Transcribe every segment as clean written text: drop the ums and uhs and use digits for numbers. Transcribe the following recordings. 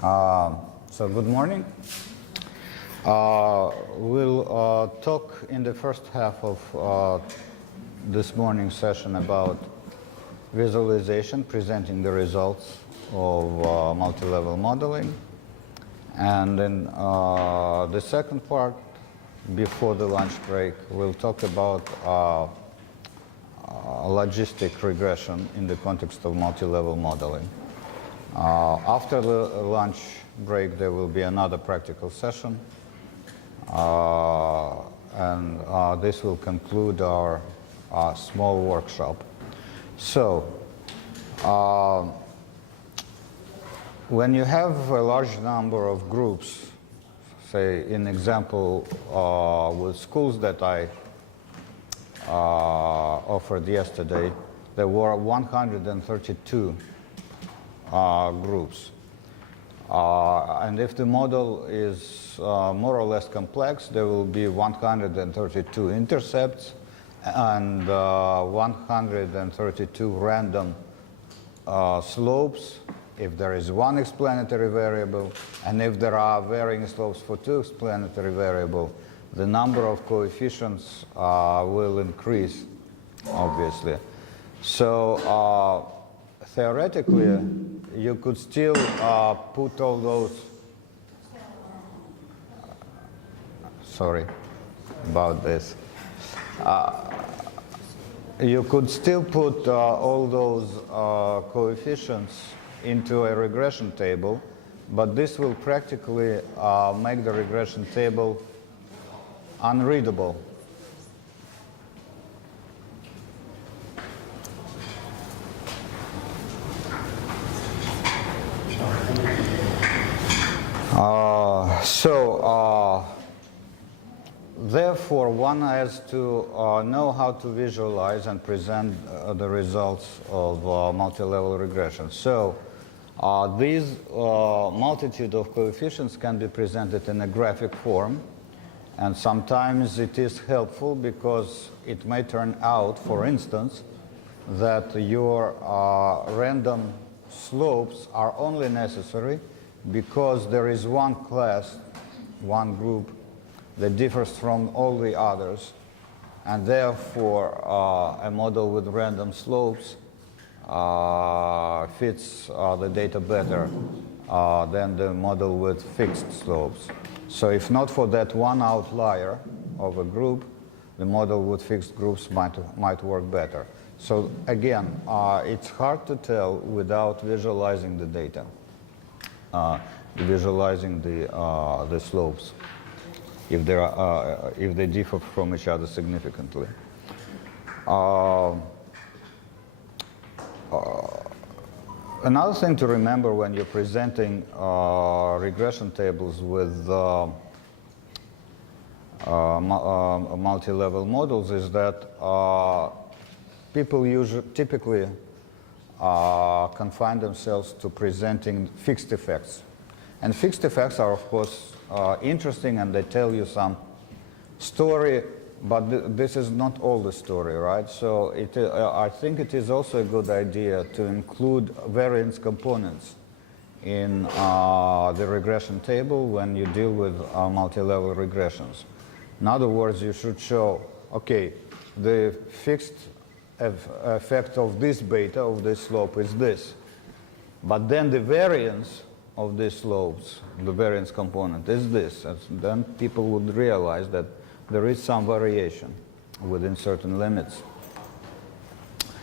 So good morning. We'll talk in the first half of this morning's session about visualization, presenting the results of multi-level modeling. And in the second part, before the lunch break, we'll talk about logistic regression in the context of multi-level modeling. After the lunch break, there will be another practical session, and this will conclude our small workshop. So, when you have a large number of groups, say in example with schools that I offered yesterday, there were 132 groups. And if the model is more or less complex, there will be 132 intercepts and 132 random slopes if there is one explanatory variable, and if there are varying slopes for two explanatory variables, the number of coefficients will increase, obviously. So theoretically, you could still put all those, sorry about this. You could still put all those coefficients into a regression table, but this will practically make the regression table unreadable. Therefore, one has to know how to visualize and present the results of multi-level regression. So these multitude of coefficients can be presented in a graphic form, and sometimes it is helpful because it may turn out, for instance, that your random slopes are only necessary because there is one class, one group that differs from all the others, and therefore a model with random slopes fits the data better than the model with fixed slopes. So if not for that one outlier of a group, the model with fixed groups might work better. So again, it's hard to tell without visualizing the data, visualizing the slopes, if they differ from each other significantly. Another thing to remember when you're presenting regression tables with multi-level models is that people typically confine themselves to presenting fixed effects. And fixed effects are, of course, interesting, and they tell you some story, but this is not all the story, right? So I think it is also a good idea to include variance components in the regression table when you deal with multi-level regressions. In other words, you should show, okay, the fixed effect of this beta, of this slope, is this. But then the variance of these slopes, the variance component, is this. And then people would realize that there is some variation within certain limits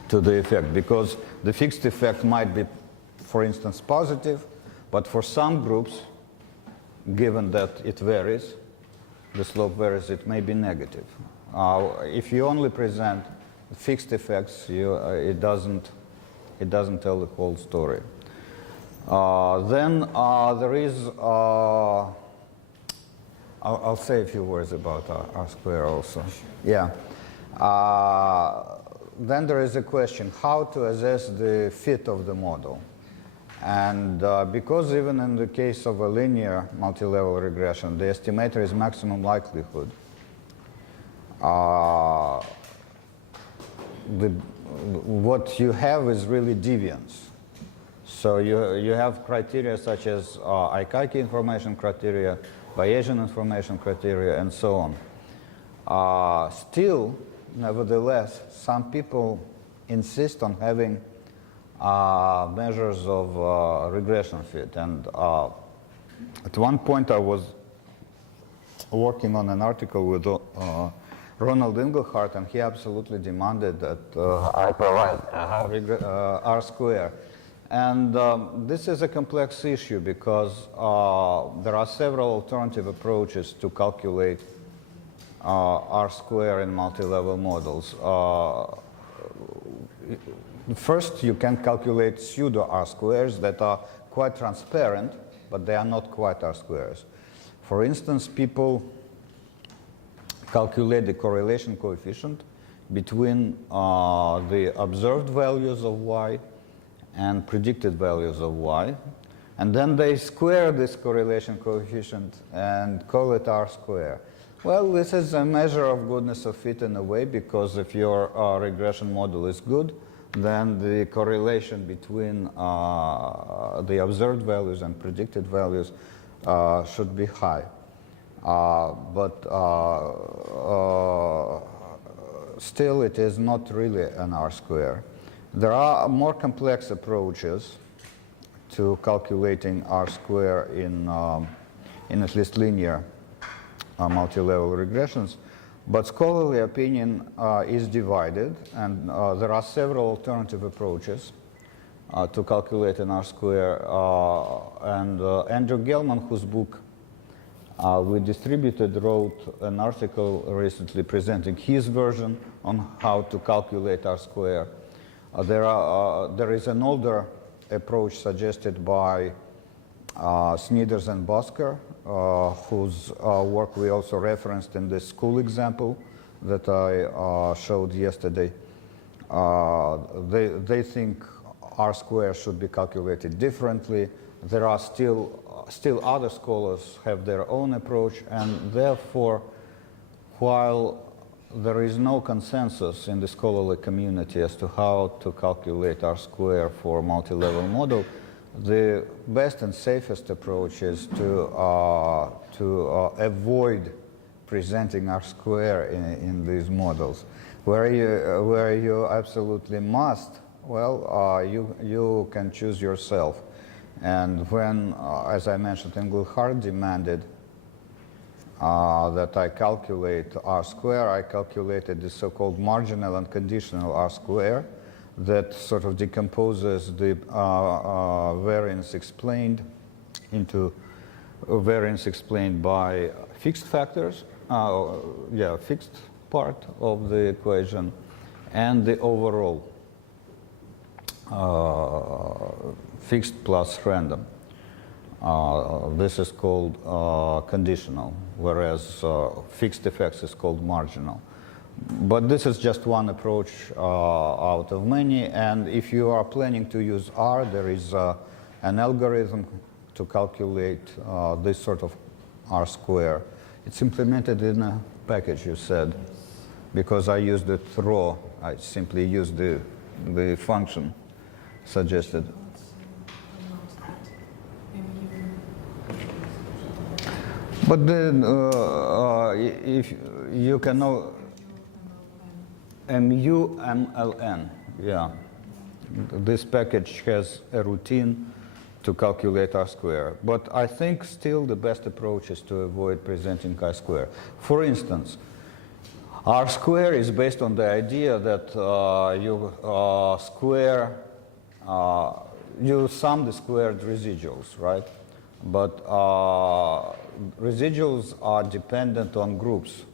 to the effect, because the fixed effect might be, for instance, positive, but for some groups, given that it varies, the slope varies, it may be negative. If you only present fixed effects, it doesn't tell the whole story. Then there is, I'll say a few words about R-square also. Yeah. Then there is a question, how to assess the fit of the model. And because even in the case of a linear multi-level regression, the estimator is maximum likelihood, what you have is really deviance. So you have criteria such as Ikaike information criteria, Bayesian information criteria, and so on. Still, nevertheless, some people insist on having measures of regression fit. And at one point I was working on an article with Ronald Engelhardt, and he absolutely demanded that I provide R square. And this is a complex issue because there are several alternative approaches to calculate R square in multi-level models. First, you can calculate pseudo R squares that are quite transparent, but they are not quite R squares. For instance, people calculate the correlation coefficient between the observed values of y and predicted values of y, and then they square this correlation coefficient and call it R square. Well, this is a measure of goodness of fit in a way, because if your regression model is good, then the correlation between the observed values and predicted values should be high. But still, it is not really an R square. There are more complex approaches to calculating R square in at least linear multi-level regressions. But scholarly opinion is divided, and there are several alternative approaches to calculate an R square. And Andrew Gelman, whose book we distributed, wrote an article recently presenting his version on how to calculate R square. There is an older approach suggested by Snyders and Bosker, whose work we also referenced in this school example that I showed yesterday. They think R square should be calculated differently. There are still other scholars have their own approach, and therefore, while there is no consensus in the scholarly community as to how to calculate R square for multi-level model, the best and safest approach is to avoid presenting R square in these models. Where you absolutely must, well, you can choose yourself. And when, as I mentioned, Engelhardt demanded that I calculate R square, I calculated the so-called marginal and conditional R square that sort of decomposes the variance explained into variance explained by fixed factors, fixed part of the equation, and the overall fixed plus random. This is called conditional, whereas fixed effects is called marginal. But this is just one approach out of many, and if you are planning to use R, there is an algorithm to calculate this sort of R square. It's implemented in a package, you said, because I used it raw. I simply used the function suggested. But then, if you can know MUMLN, yeah. This package has a routine to calculate R square. But I think still the best approach is to avoid presenting chi square. For instance, R square is based on the idea that you sum the squared residuals, right? But residuals are dependent on groups,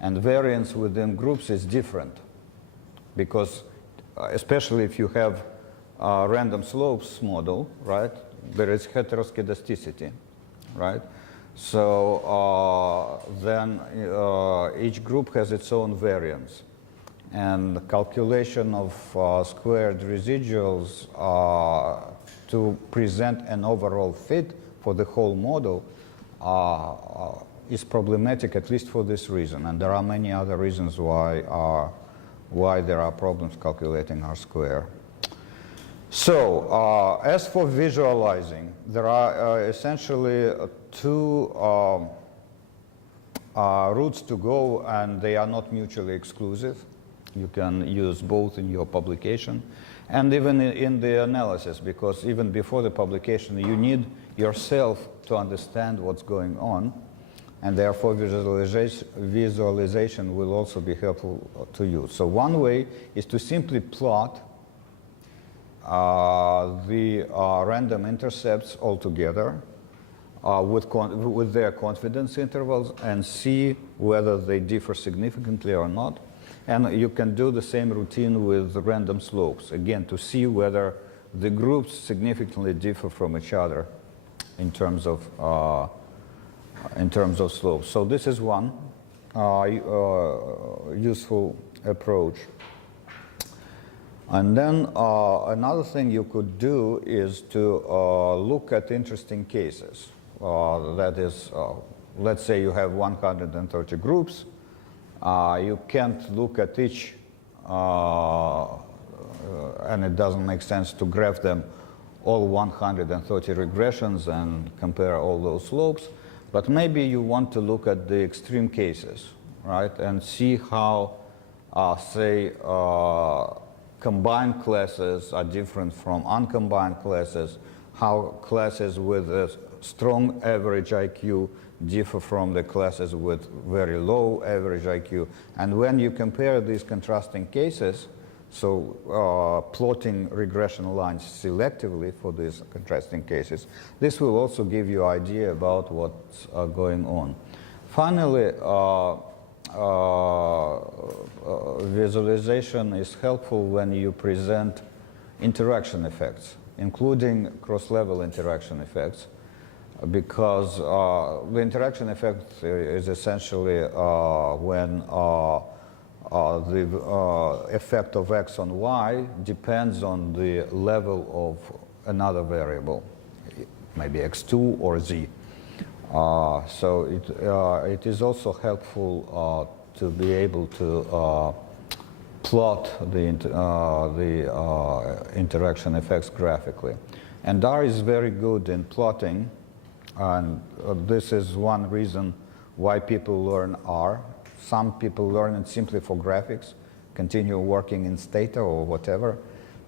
and variance within groups is different, because especially if you have a random slopes model, right, there is heteroskedasticity, right? So then each group has its own variance, and the calculation of squared residuals to present an overall fit for the whole model is problematic, at least for this reason. And there are many other reasons why there are problems calculating R square. So, as for visualizing, there are essentially two routes to go, and they are not mutually exclusive. You can use both in your publication and even in the analysis, because even before the publication, you need yourself to understand what's going on, and therefore visualization will also be helpful to you. So one way is to simply plot the random intercepts altogether with their confidence intervals and see whether they differ significantly or not. And you can do the same routine with the random slopes, again, to see whether the groups significantly differ from each other in terms of slopes. So this is one useful approach. And then another thing you could do is to look at interesting cases. That is, let's say you have 130 groups. You can't look at each, and it doesn't make sense to graph them all 130 regressions and compare all those slopes. But maybe you want to look at the extreme cases, right, and see how, say, combined classes are different from uncombined classes, how classes with a strong average IQ differ from the classes with very low average IQ. And when you compare these contrasting cases, so plotting regression lines selectively for these contrasting cases, this will also give you an idea about what's going on. Finally, visualization is helpful when you present interaction effects, including cross-level interaction effects, because the interaction effect is essentially when the effect of x on y depends on the level of another variable, maybe x2 or z. So it is also helpful to be able to plot the interaction effects graphically. And R is very good in plotting, and this is one reason why people learn R. Some people learn it simply for graphics, continue working in Stata or whatever,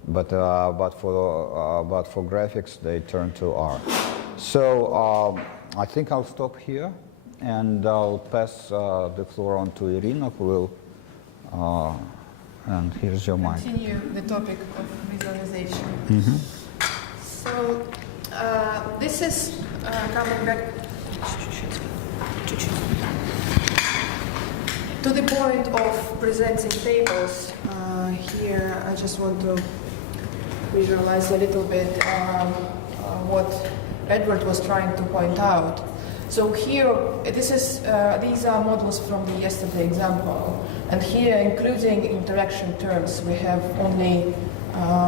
but for graphics they turn to R. So I think I'll stop here, and I'll pass the floor on to Irina, who will, and here's your mic. Continue the topic of visualization. Mm-hmm. So this is coming back to the point of presenting tables. Here I just want to visualize a little bit what Eduard was trying to point out. So here, these are models from the yesterday example, and here, including interaction terms, we have only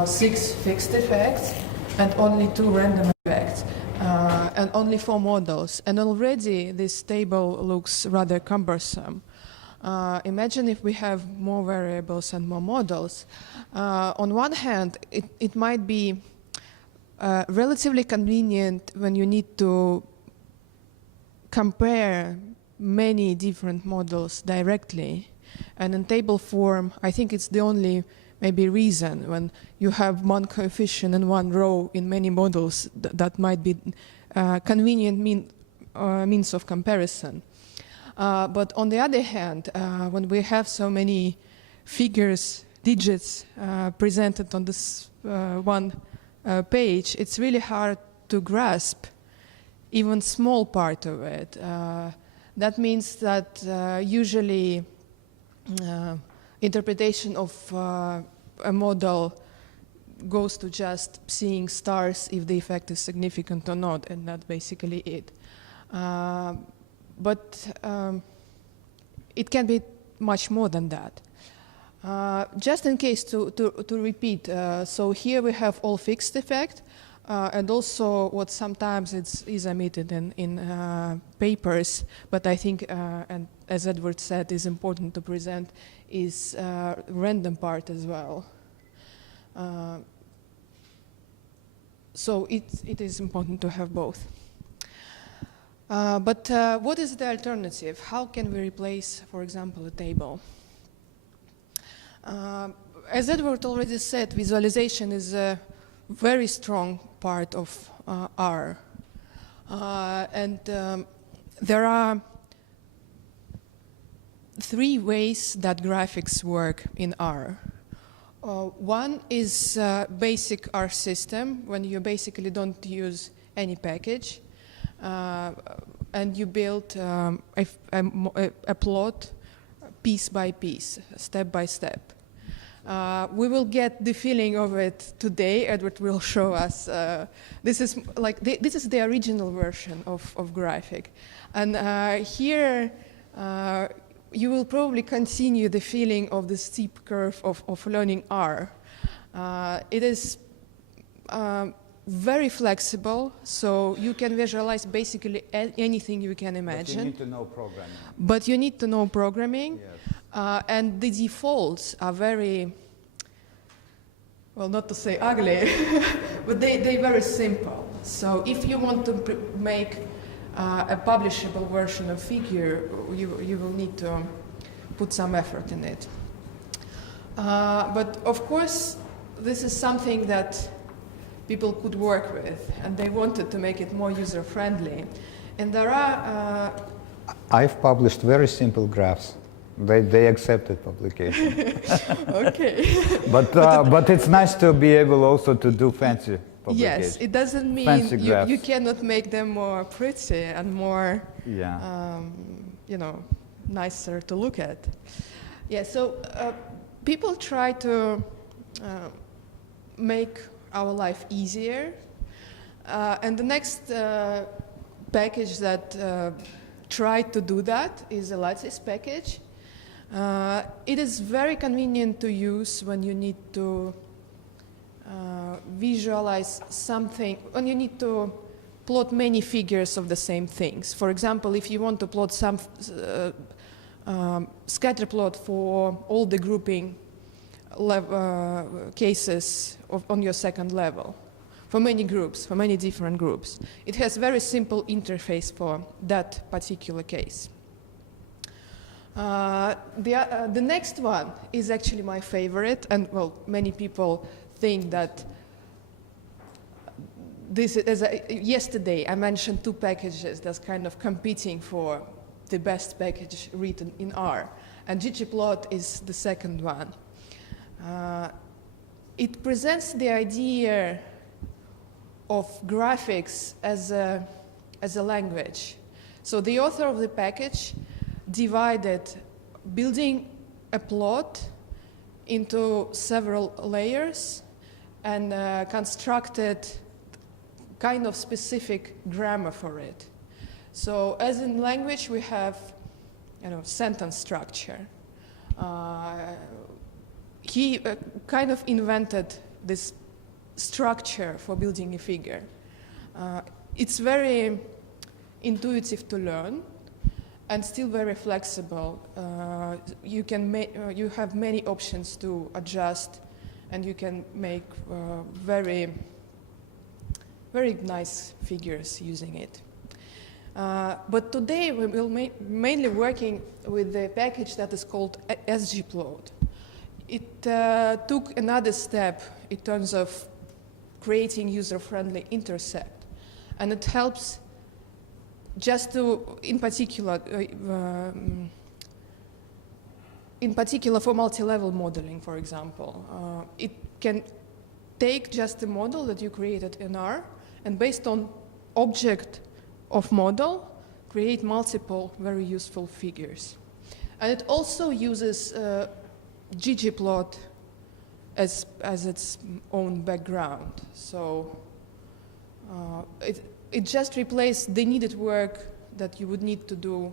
6 fixed effects and only 2 random effects, and only 4 models. And already this table looks rather cumbersome. Imagine if we have more variables and more models. On one hand, it might be relatively convenient when you need to compare many different models directly. And in table form, I think it's the only maybe reason when you have one coefficient in one row in many models that might be convenient means of comparison. But on the other hand, when we have so many figures, digits presented on this one page, it's really hard to grasp even small part of it. That means that usually interpretation of a model goes to just seeing stars if the effect is significant or not, and that's basically it. But it can be much more than that. Just in case to repeat, so here we have all fixed effect, and also what sometimes is omitted in papers, but I think, and as Eduard said, is important to present, is random part as well. So it is important to have both. But what is the alternative? How can we replace, for example, a table? As Eduard already said, visualization is a very strong part of R. And there are three ways that graphics work in R. One is basic R system, when you basically don't use any package, and you build a plot piece by piece, step by step. We will get the feeling of it today. Eduard will show us. This is the original version of graphic, and here you will probably continue the feeling of the steep curve of learning R. It is very flexible, so you can visualize basically anything you can imagine. But you need to know programming. But you need to know programming. Yes. And the defaults are very, well, not to say ugly, but they're very simple. So if you want to make a publishable version of figure, you will need to put some effort in it. But of course, this is something that people could work with, and they wanted to make it more user-friendly. And there are... I've published very simple graphs. They accepted publication. Okay. But it's nice to be able also to do fancy publication. Yes, it doesn't mean you cannot make them more pretty and more, nicer to look at. Yeah, so people try to make our life easier. And the next package that tried to do that is the Lattice package. It is very convenient to use when you need to visualize something, when you need to plot many figures of the same things. For example, if you want to plot some scatter plot for all the grouping cases on your second level, for many groups, for many different groups. It has very simple interface for that particular case. The next one is actually my favorite, and well, many people think that this is, yesterday I mentioned two packages that's kind of competing for the best package written in R, and Ggplot is the second one. It presents the idea of graphics as a language. So the author of the package divided building a plot into several layers and constructed kind of specific grammar for it. So as in language, we have sentence structure. He kind of invented this structure for building a figure. It's very intuitive to learn and still very flexible. You have many options to adjust, and you can make very, very nice figures using it. But today we will mainly working with the package that is called Ggplot. It took another step in terms of creating user-friendly intercept, and it helps just to, in particular for multi-level modeling, for example. It can take just a model that you created in R, and based on object of model, create multiple very useful figures. And it also uses Ggplot as its own background. So it just replaced the needed work that you would need to do,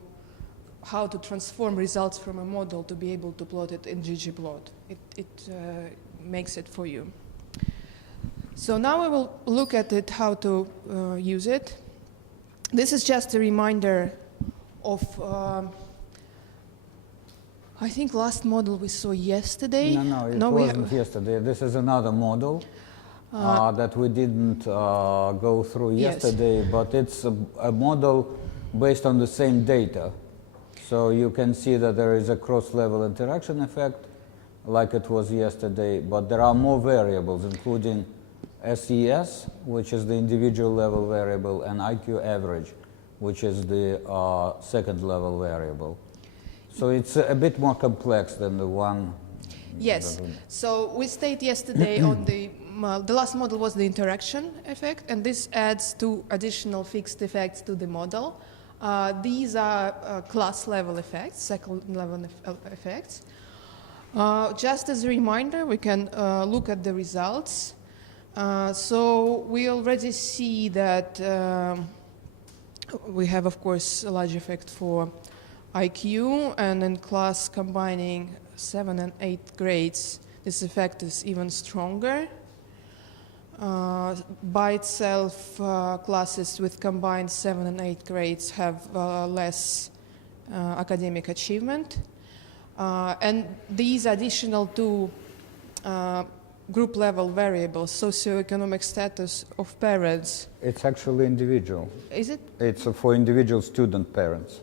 how to transform results from a model to be able to plot it in Ggplot. It makes it for you. So now we will look at it, how to use it. This is just a reminder of, I think last model we saw yesterday. No, it wasn't yesterday. This is another model. that we didn't go through yesterday, but it's a model based on the same data. So you can see that there is a cross-level interaction effect, like it was yesterday, but there are more variables, including SES, which is the individual level variable, and IQ average, which is the second level variable. So it's a bit more complex than the one. Yes. So we stated yesterday on the last model was the interaction effect, and this adds two additional fixed effects to the model. These are class level effects, second level effects. Just as a reminder, we can look at the results. So we already see that we have, of course, a large effect for IQ, and in class combining 7 and 8 grades, this effect is even stronger. By itself, classes with combined 7 and 8 grades have less academic achievement. And these additional two group level variables, socioeconomic status of parents. It's actually individual. Is it? It's for individual student parents.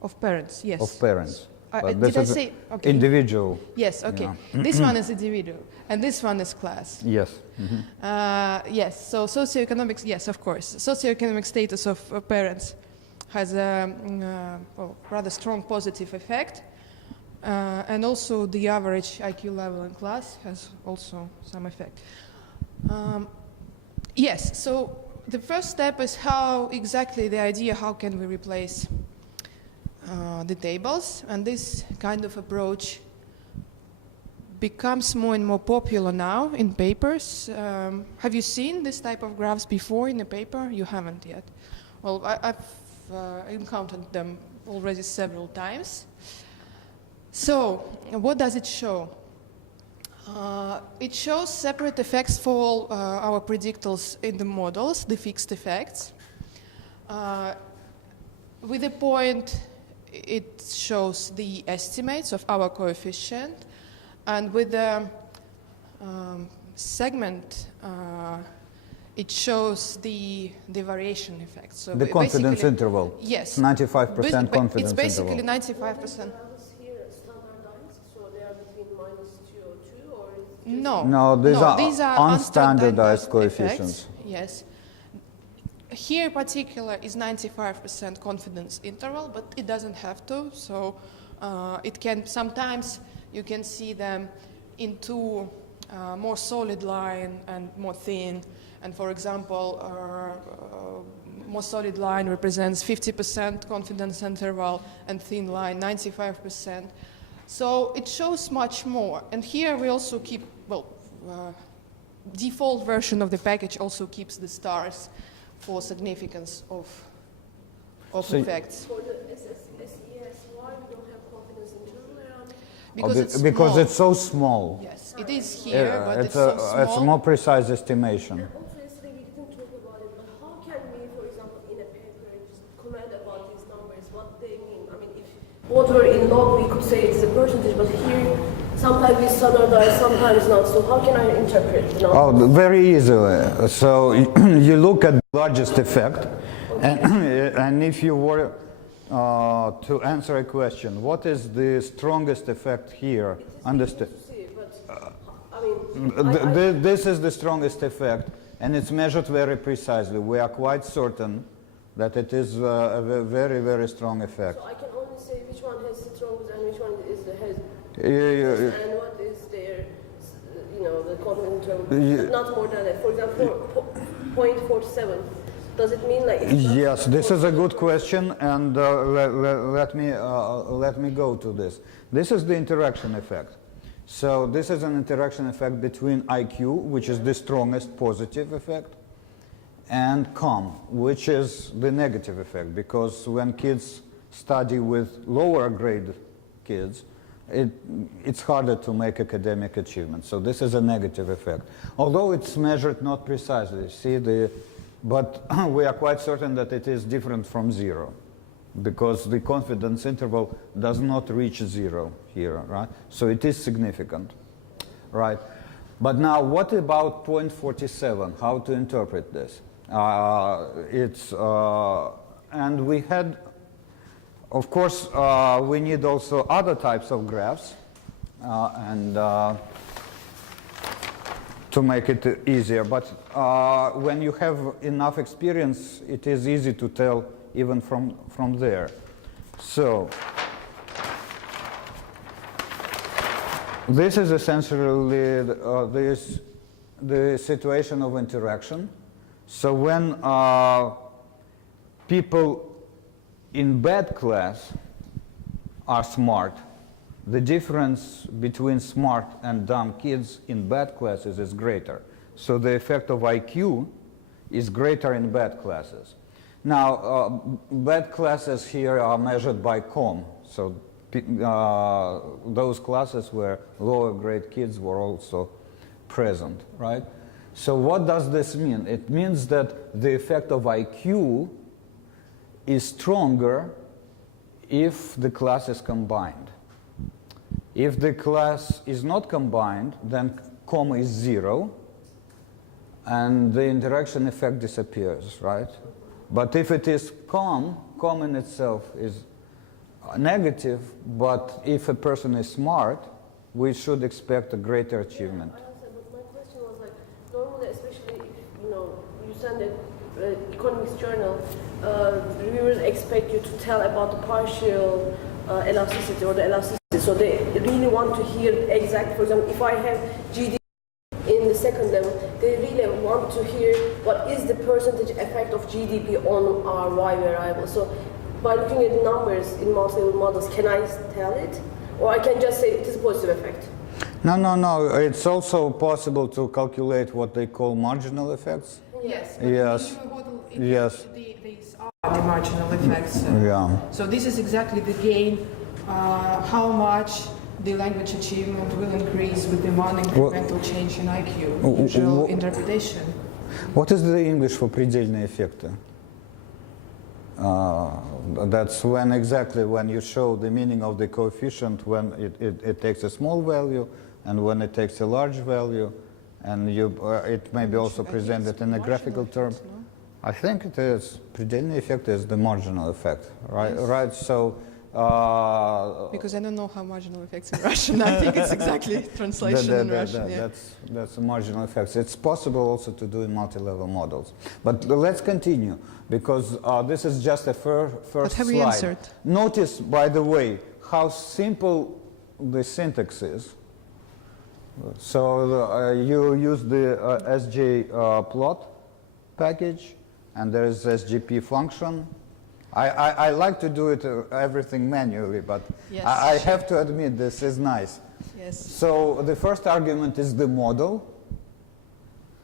Of parents, yes. Of parents. Did I say? Okay. Individual. Yes, okay. Yeah. This one is individual, and this one is class. Yes. Yes, so socioeconomic, yes, of course. Socioeconomic status of parents has a rather strong positive effect. And also the average IQ level in class has also some effect. Yes, so the first step is how exactly the idea, how can we replace the tables, and this kind of approach becomes more and more popular now in papers. Have you seen this type of graphs before in a paper? You haven't yet. Well, I've encountered them already several times. So, what does it show? It shows separate effects for all our predictors in the models, the fixed effects. With a point, it shows the estimates of our coefficient, and with the segment, it shows the variation effect. So the confidence interval. Yes. 95% confidence It's basically interval. 95%. No, No, these are unstandardized coefficients. Effects. Yes. Here in particular is 95% confidence interval, but it doesn't have to. So it can sometimes you can see them in two more solid line and more thin. And for example, more solid line represents 50% confidence interval, and thin line 95%. So it shows much more. And here we also keep, default version of the package also keeps the stars for significance of effects. For the SES, why we don't have confidence interval around? Because it's so small. Yes, it is here, but it's so so small. It's a more precise estimation. And also yesterday we didn't talk about it, but how can we, for example, in a paper, just comment about these numbers, what they mean? I mean, if both were in log, we could say it's a percentage, but here, sometimes we standardize, sometimes not. So how can I interpret the numbers? Oh, very easily. So you look at the largest effect, and if you were to answer a question, what is the strongest effect here? Understand? This is the strongest effect, and it's measured very precisely. We are quite certain that it is a very, very strong effect. So I can only say which one has the strongest and which one is the has. And what is their, the confidence interval? Not more than that. For example, 0.47. Does it mean like? Yes, this is a good question, and let me go to this. This is the interaction effect. So this is an interaction effect between IQ, which is the strongest positive effect, and COM, which is the negative effect, because when kids study with lower grade kids, it's harder to make academic achievement. So this is a negative effect. Although it's measured not precisely, but we are quite certain that it is different from zero, because the confidence interval does not reach zero here, right? So it is significant, right? But now, what about point 47? How to interpret this? And we had, of course, we need also other types of graphs, to make it easier. But when you have enough experience, it is easy to tell even from there. So this is essentially the situation of interaction. So when people in bad class are smart, the difference between smart and dumb kids in bad classes is greater. So the effect of IQ is greater in bad classes. Now, bad classes here are measured by COM. So those classes where lower grade kids were also present, right? So what does this mean? It means that the effect of IQ is stronger if the class is combined. If the class is not combined, then COM is 0, and the interaction effect disappears, right? But if it is COM in itself is negative, but if a person is smart, we should expect a greater achievement. I understand, but my question was like, normally, especially if you send an economics journal, reviewers expect you to tell about the partial elasticity or the elasticity. So they really want to hear exact. For example, if I have GDP in the second level, they really want to hear what is the percentage effect of GDP on our Y variable. So by looking at numbers in multi-level models, can I tell it? Or I can just say it is a positive effect? No. It's also possible to calculate what they call marginal effects. Yes. Yes. Yes. These are the marginal effects. Yeah. So this is exactly the gain, how much the language achievement will increase with the one incremental change in IQ, usual interpretation. What is the English for предельные эффекты? That's when you show the meaning of the coefficient when it takes a small value and when it takes a large value, and it may be also presented in a graphical term. No? I think it is. Предельный эффект is the marginal effect, right? Yes. Right. So. Because I don't know how marginal effects in Russian. I think it's exactly translation in Russian. Yeah. That's a marginal effects. It's possible also to do in multi-level models. But let's continue, because this is just a first What have slide. we answered? Notice, by the way, how simple the syntax is. So you use the Ggplot package, and there is SGP function. I like to do it everything manually, but yes, I have to admit this is nice. Yes. So the first argument is the model,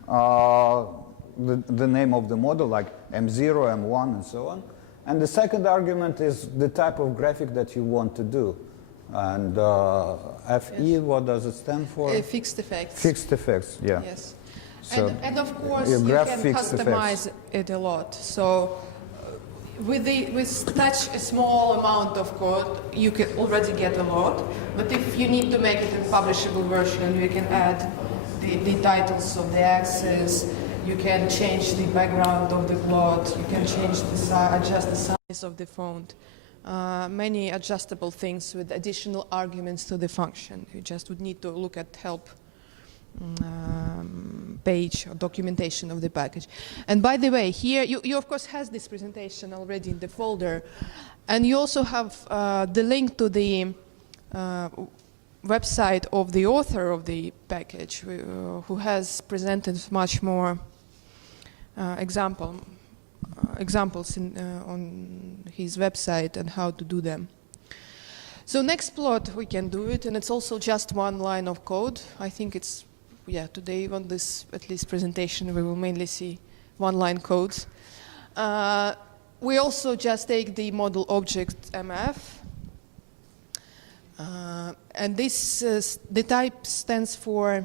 the name of the model, like M0, M1, and so on. And the second argument is the type of graphic that you want to do. And FE, yes. What does it stand for? Fixed effects. Fixed effects, yeah. Yes. So and of course, you can customize it a lot. So with such a small amount of code, you can already get a lot. But if you need to make it a publishable version, you can add the titles of the axes, you can change the background of the plot, you can change the adjust the size of the font. Many adjustable things with additional arguments to the function. You just would need to look at help page or documentation of the package. And by the way, here you of course has this presentation already in the folder, and you also have the link to the website of the author of the package, who has presented much more examples on his website and how to do them. So Ggplot, we can do it, and it's also just one line of code. I think it's, yeah, today on this, at least presentation, we will mainly see one-line codes. We also just take the model object MF, and this the type stands for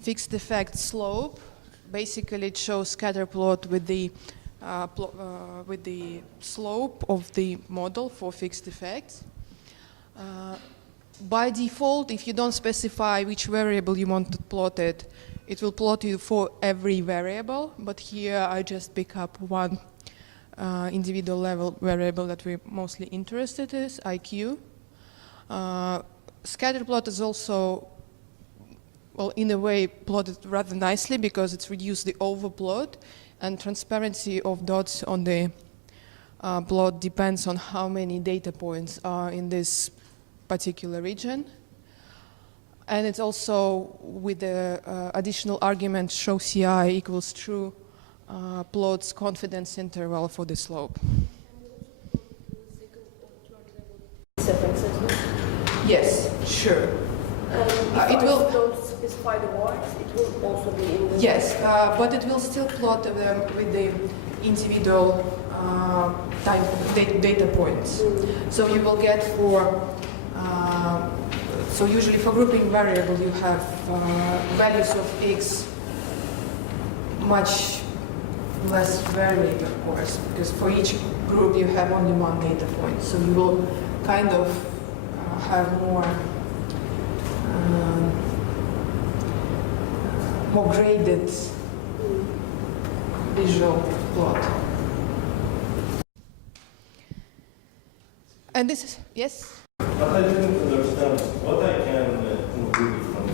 fixed effect slope. Basically, it shows scatter plot with the slope of the model for fixed effects. by default, if you don't specify which variable you want to plot it will plot you for every variable. But here I just pick up one individual level variable that we're mostly interested in, IQ. Scatter plot is also, well, in a way, plotted rather nicely because it's reduced the overplot, and transparency of dots on the plot depends on how many data points are in this particular region. And it's also with the additional argument show CI equals true, plots confidence interval for the slope. Yes, sure. If it will don't specify the words, it will also be in the... Yes, but it will still plot them with the individual data points. So you will get for, so usually for grouping variable you have values of x much less varied, of course, because for each group you have only one data point. So you will kind of have more graded visual plot. And this is, yes? But I didn't understand what I can conclude from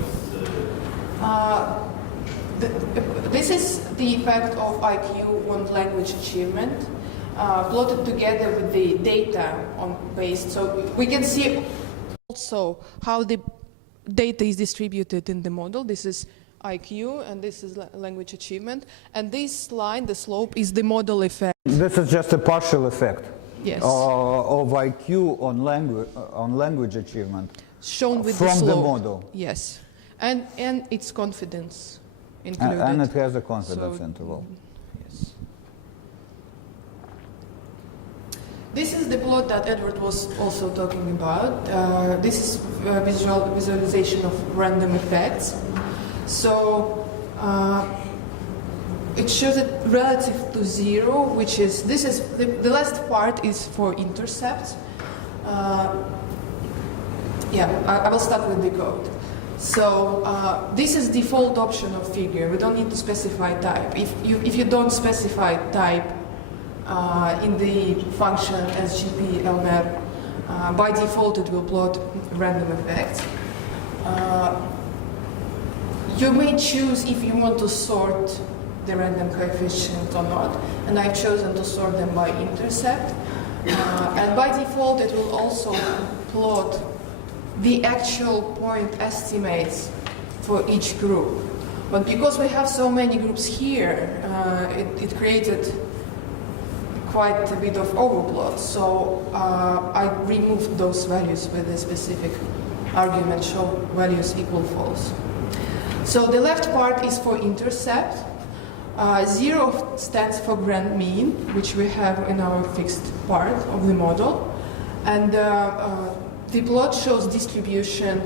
this. This is the effect of IQ on language achievement, plotted together with the data on base. So we can see also how the data is distributed in the model. This is IQ, and this is language achievement. And this line, the slope, is the model effect. This is just a partial effect. Yes. Of IQ on language achievement. Shown with from the slope. the model. Yes. And its confidence included. And it has a confidence So, interval. Yes. This is the plot that Eduard was also talking about. This is visualization of random effects. So it shows it relative to 0, which is, this is, the last part is for intercepts. Yeah, I will start with the code. So this is default option of figure. We don't need to specify type. If you don't specify type in the function sgp-lmer, by default it will plot random effects. You may choose if you want to sort the random coefficient or not, and I've chosen to sort them by intercept. And by default it will also plot the actual point estimates for each group. But because we have so many groups here, it created quite a bit of overplot. So I removed those values with a specific argument, show values equal false. So the left part is for intercept. 0 stands for grand mean, which we have in our fixed part of the model. And the plot shows distribution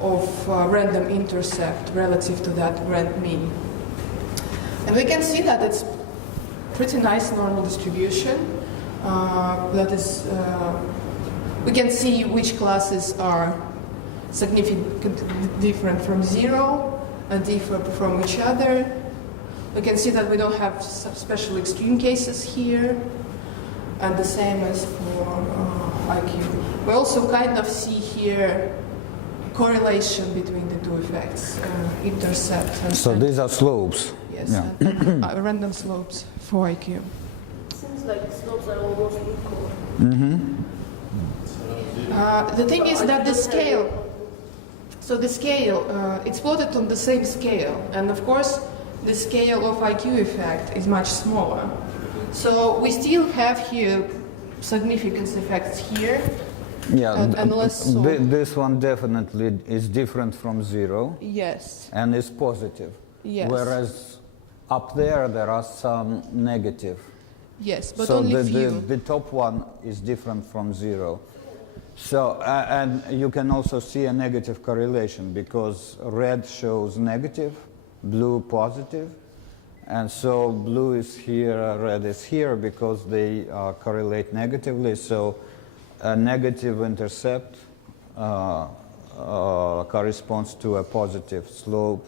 of random intercept relative to that grand mean. And we can see that it's pretty nice normal distribution. That is, we can see which classes are significantly different from 0 and differ from each other. We can see that we don't have special extreme cases here, and the same as for IQ. We also kind of see here correlation between the two effects, intercept and... So these are slopes. Yes, Yeah. and random slopes for IQ. It seems like the slopes are almost equal. The thing is that the scale, so the scale, it's plotted on the same scale, and of course the scale of IQ effect is much smaller. So we still have here significance effects here, Yeah, and less so. This one definitely is different from 0. Yes. And is positive. Yes. Whereas up there are some negative. Yes, but so only few. the top one is different from 0. So, and you can also see a negative correlation because red shows negative, blue positive, and so blue is here, red is here because they correlate negatively. So a negative intercept corresponds to a positive slope,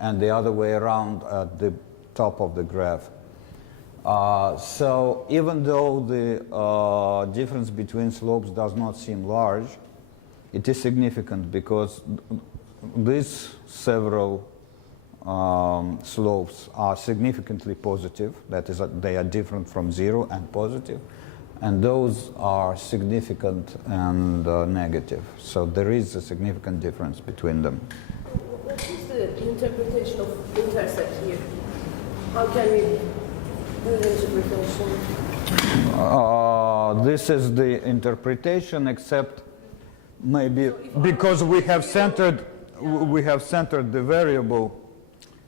and the other way around at the top of the graph. So even though the difference between slopes does not seem large, it is significant because these several slopes are significantly positive. That is, they are different from 0 and positive. And those are significant and negative. So there is a significant difference between them. What is the interpretation of intercept here? How can we do the interpretation? This is the interpretation, except maybe because we have centered the variable,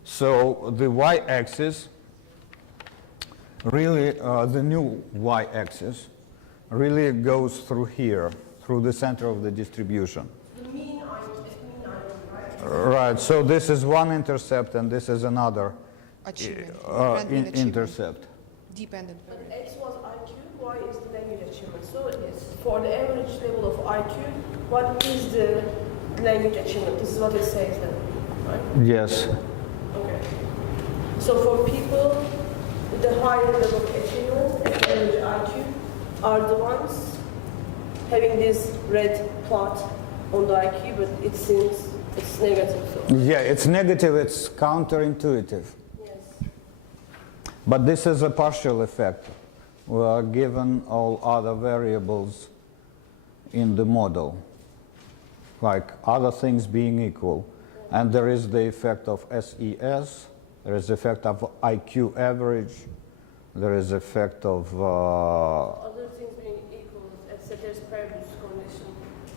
so the y-axis really, the new y-axis really goes through here, through the center of the distribution. The mean right? Right, so this is one intercept and this is another intercept. Dependent. But X was IQ, Y is the language achievement. So for the average level of IQ, what is the language achievement? This is what it says then, right? Yes. Okay. So for people with the higher level of achievement and average IQ are the ones having this red plot on the IQ, but it seems it's negative. So. Yeah, it's negative, it's counterintuitive. Yes. But this is a partial effect. We are given all other variables in the model, like other things being equal. And there is the effect of SES, there is the effect of IQ average, there is the effect of... Other things being equal, at ceteris paribus condition,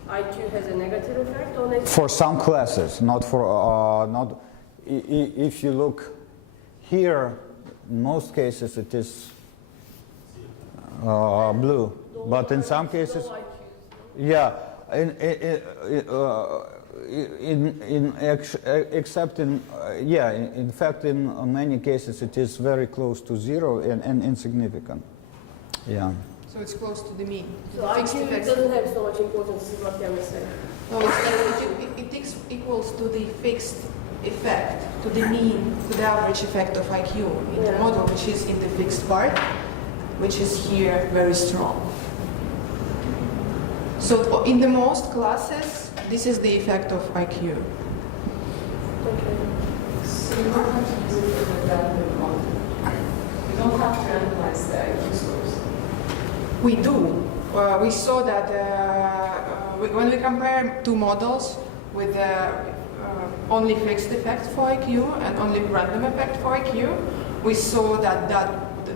IQ has a negative effect on it? For some classes, not for... if you look here, in most cases it is blue, but in some cases... Yeah, except in in fact in many cases it is very close to 0 and insignificant. Yeah. So it's close to the mean. So IQ doesn't have so much importance, this is what Yami said. No, it equals to the fixed effect, to the mean, to the average effect of IQ in the model, which is in the fixed part, which is here very strong. So in the most classes, this is the effect of IQ. Okay. So you don't have to use it for that model. You don't have to analyze the IQ scores. We do. We saw that when we compare two models with only fixed effect for IQ and only random effect for IQ, we saw that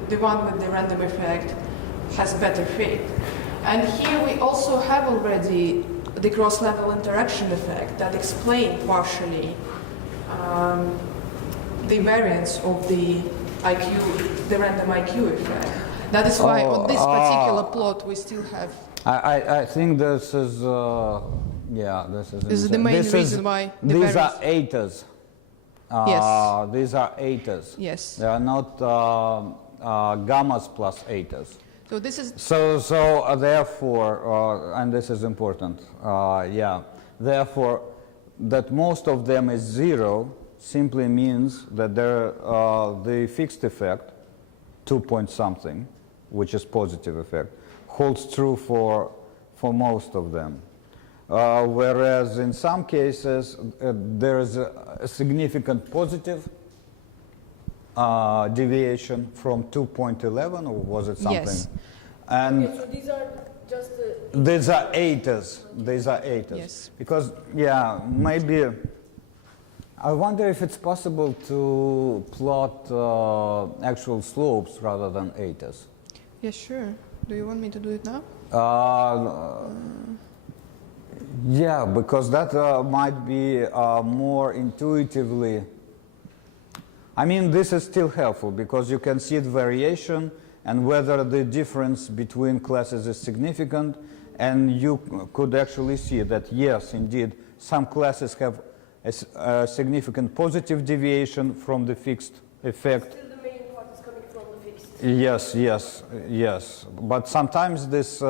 the one with the random effect has better fit. And here we also have already the cross-level interaction effect that explained partially the variance of the IQ, the random IQ effect. That is why on this particular plot we still have. I think this is This is the main reason why the these are variance. etas. Yes. These are etas. Yes. They are not gammas plus etas. So this is So therefore, and this is important, therefore, that most of them is 0 simply means that the fixed effect, 2 point something, which is positive effect, holds true for most of them. Whereas in some cases, there is a significant positive deviation from 2.11, or was it something? Yes. And Okay, so these are just these are etas. These are etas. Yes. Because, maybe, I wonder if it's possible to plot actual slopes rather than etas. yes, sure. Do you want me to do it now? Yeah, because that might be more intuitively. I mean, this is still helpful because you can see the variation and whether the difference between classes is significant, and you could actually see that, yes, indeed, some classes have a significant positive deviation from the fixed effect. still the main part is coming from the fixed. Yes. But sometimes this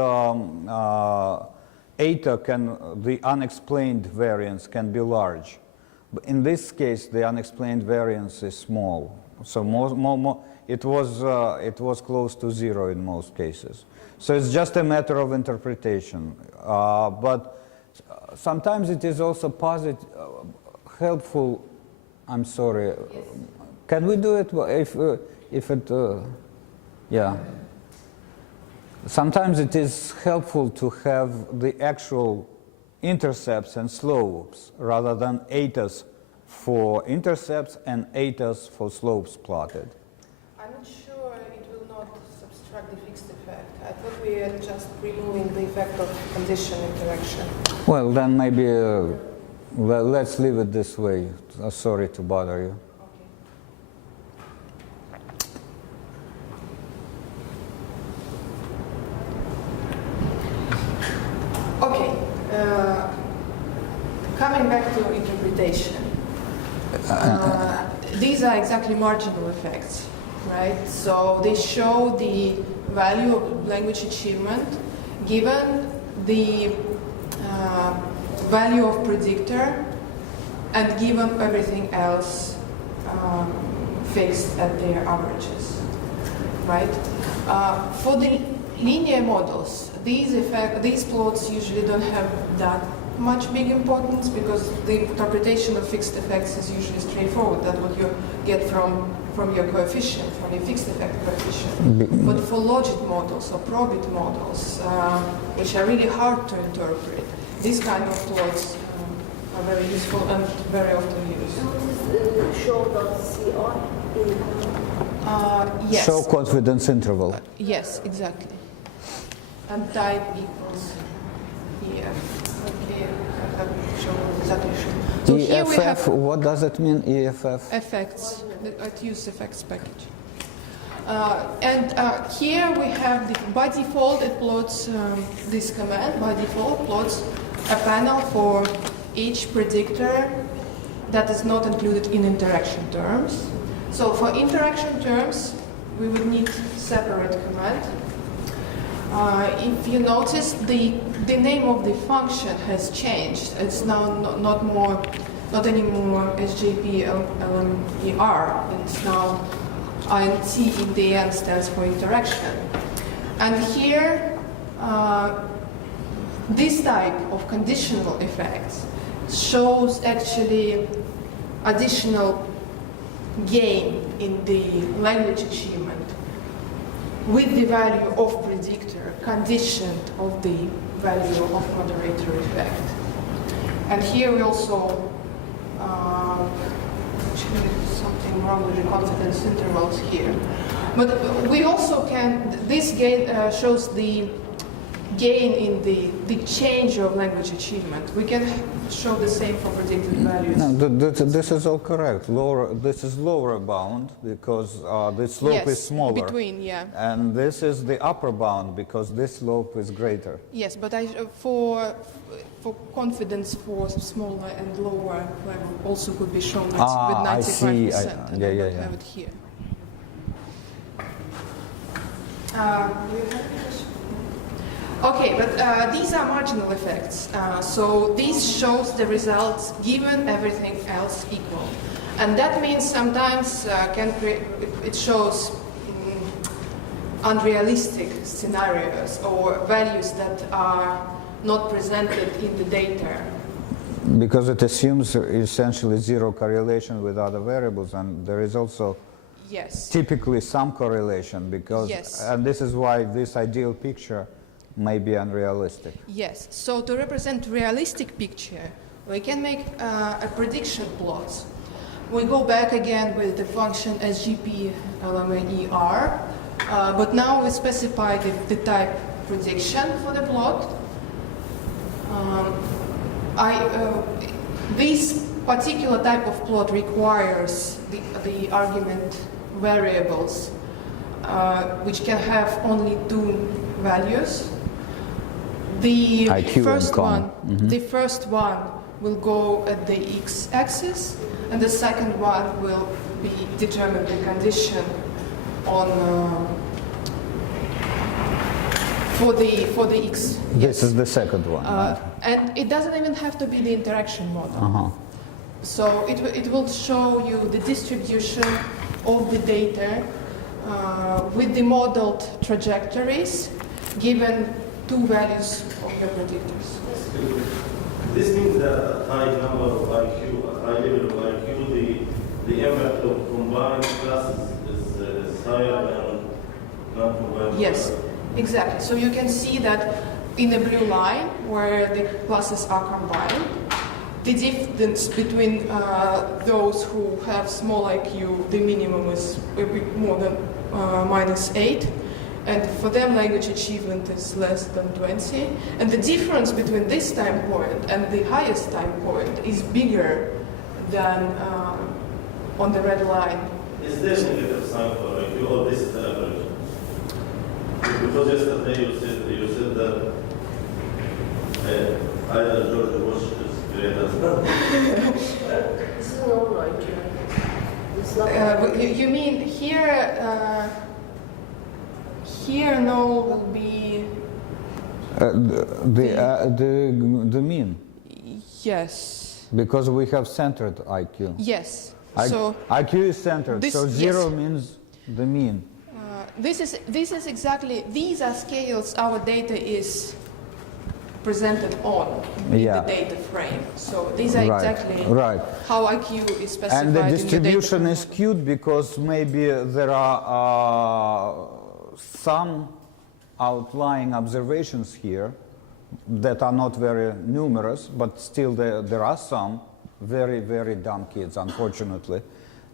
eta can, the unexplained variance can be large. But in this case, the unexplained variance is small. So it was close to 0 in most cases. So it's just a matter of interpretation. But sometimes it is also helpful. I'm sorry. Yes. Can we do it if it? Yeah. Sometimes it is helpful to have the actual intercepts and slopes rather than etas for intercepts and etas for slopes plotted. I'm not sure it will not subtract the fixed effect. I thought we are just removing the effect of condition interaction. Well, then maybe let's leave it this way. Sorry to bother you. Okay. Coming back to interpretation. These are exactly marginal effects, right? So they show the value of language achievement given the value of predictor and given everything else fixed at their averages, right? For the linear models, these plots usually don't have that much big importance because the interpretation of fixed effects is usually straightforward. That's what you get from your coefficient, from your fixed effect coefficient. But for logit models or probit models, which are really hard to interpret, these kind of plots are very useful and very often used. Show.CR yes. Show confidence interval. Yes, exactly. And type equals EF. Okay, I have shown exactly. So here we have what does it mean, EFF? effects, the use effects package. Here we have, by default, it plots this command, by default plots a panel for each predictor that is not included in interaction terms. So for interaction terms, we would need separate command. If you notice, the name of the function has changed. It's now not anymore Ggplot. It's now INT in the end stands for interaction. And here, this type of conditional effects shows actually additional gain in the language achievement with the value of predictor conditioned of the value of moderator effect. And here we also, actually there's something wrong with the confidence intervals here. But we also can, this gain shows the gain in the change of language achievement. We can show the same for predicted values. No, this is all correct. This is lower bound because the slope is smaller. Between, yeah. And this is the upper bound because this slope is greater. Yes, but for confidence for smaller and lower level also could be shown with 95%. I see. And I don't have it here. Do you have any question? Okay, but these are marginal effects. So this shows the results given everything else equal. And that means sometimes it shows unrealistic scenarios or values that are not presented in the data. Because it assumes essentially zero correlation with other variables, and there is also typically some correlation because, and this is why this ideal picture may be unrealistic. Yes, so to represent realistic picture, we can make a prediction plot. We go back again with the function Ggplot, but now we specify the type prediction for the plot. This particular type of plot requires the argument variables, which can have only two values. The first one will go at the x-axis, and the second one will be determine the condition on for the X. This is the second one. Right? And it doesn't even have to be the interaction model. So it will show you the distribution of the data with the modeled trajectories given two values of your predictors. This means that at high number of IQ, at high level of IQ, the impact of combined classes is higher than non-combined Yes, classes. exactly. So you can see that in the blue line where the classes are combined, the difference between those who have small IQ, the minimum is a bit more than -8. And for them, language achievement is less than 20. And the difference between this time point and the highest time point is bigger than on the red line. Is there a negative sign for IQ, or this is the average? Because yesterday you said that either George Bush is greater than This is normal IQ. It's not. You mean here? Here, null will be the mean, yes. because we have centered IQ. Yes. I, So IQ is centered, this- so 0 yes. means the mean. this is exactly, these are scales our data is presented on in Yeah. the data frame. So these are Right, exactly right. how IQ is specified And the in the distribution data is frame. skewed because maybe there are some outlying observations here that are not very numerous, but still there are some very, very dumb kids, unfortunately.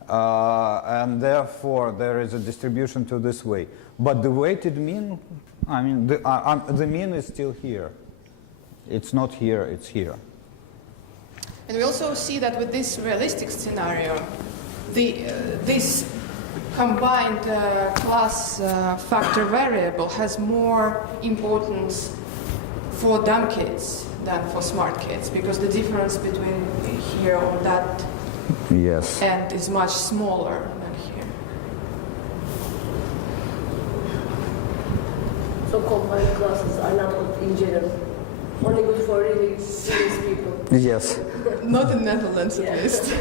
And therefore there is a distribution to this way. But the weighted mean, I mean, the mean is still here. It's not here, it's here. And we also see that with this realistic scenario, this combined class factor variable has more importance for dumb kids than for smart kids, because the difference between here on that Yes. end is much smaller than here. So combined classes are not good in general. Only good for really serious people. Yes. Not in Netherlands, at Yeah. least.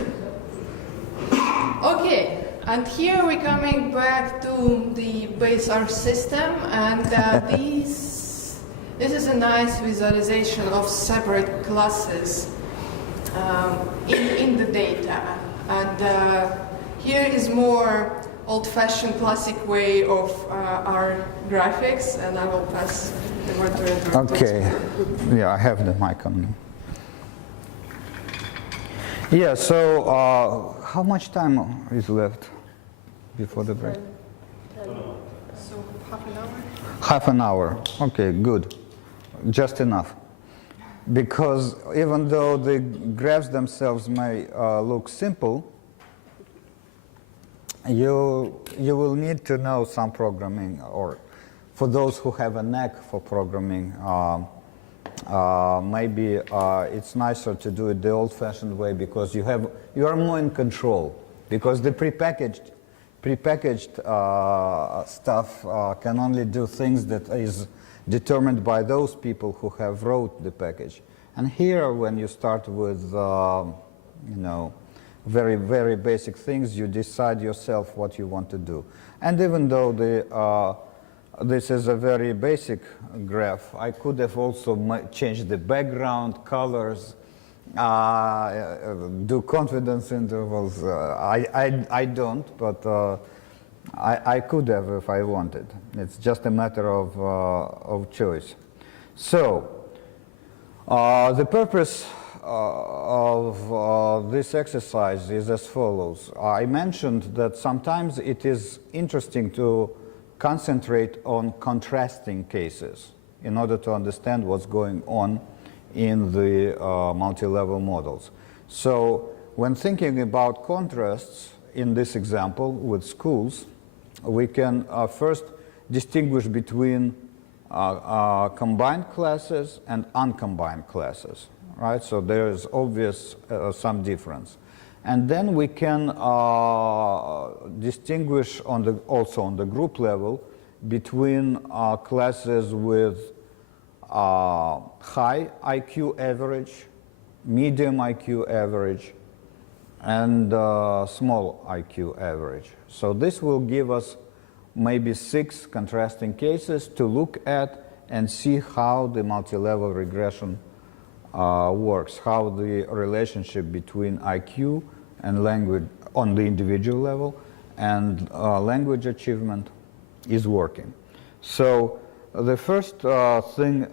Okay, and here we're coming back to the base R system, and this is a nice visualization of separate classes in the data. And here is more old-fashioned classic way of our graphics, and I will pass the word to Eduard. Okay. Yeah, I have the mic on me. Yeah, so how much time is left before the break? So half an hour? Half an hour. Okay, good. Just enough. Because even though the graphs themselves may look simple, you will need to know some programming, or for those who have a knack for programming, maybe it's nicer to do it the old-fashioned way, because you are more in control, because the prepackaged stuff can only do things that is determined by those people who have wrote the package. And here, when you start with very, very basic things, you decide yourself what you want to do. And even though this is a very basic graph, I could have also changed the background, colors, do confidence intervals. I don't, but I could have if I wanted. It's just a matter of choice. So the purpose of this exercise is as follows. I mentioned that sometimes it is interesting to concentrate on contrasting cases in order to understand what's going on in the multi-level models. So when thinking about contrasts in this example with schools, we can first distinguish between combined classes and uncombined classes, right? So there is obvious some difference. And then we can distinguish also on the group level between classes with high IQ average, medium IQ average, and small IQ average. So this will give us maybe 6 contrasting cases to look at and see how the multi-level regression works, how the relationship between IQ and language on the individual level and language achievement is working. So the first thing,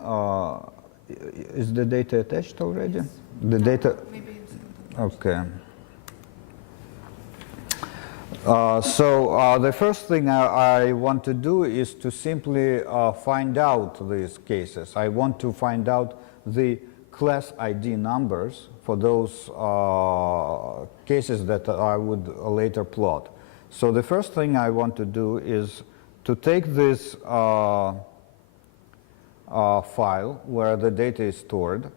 is the data attached already? Yes. The data? Maybe it's okay. So the first thing I want to do is to simply find out these cases. I want to find out the class ID numbers for those cases that I would later plot. So the first thing I want to do is to take this file where the data is stored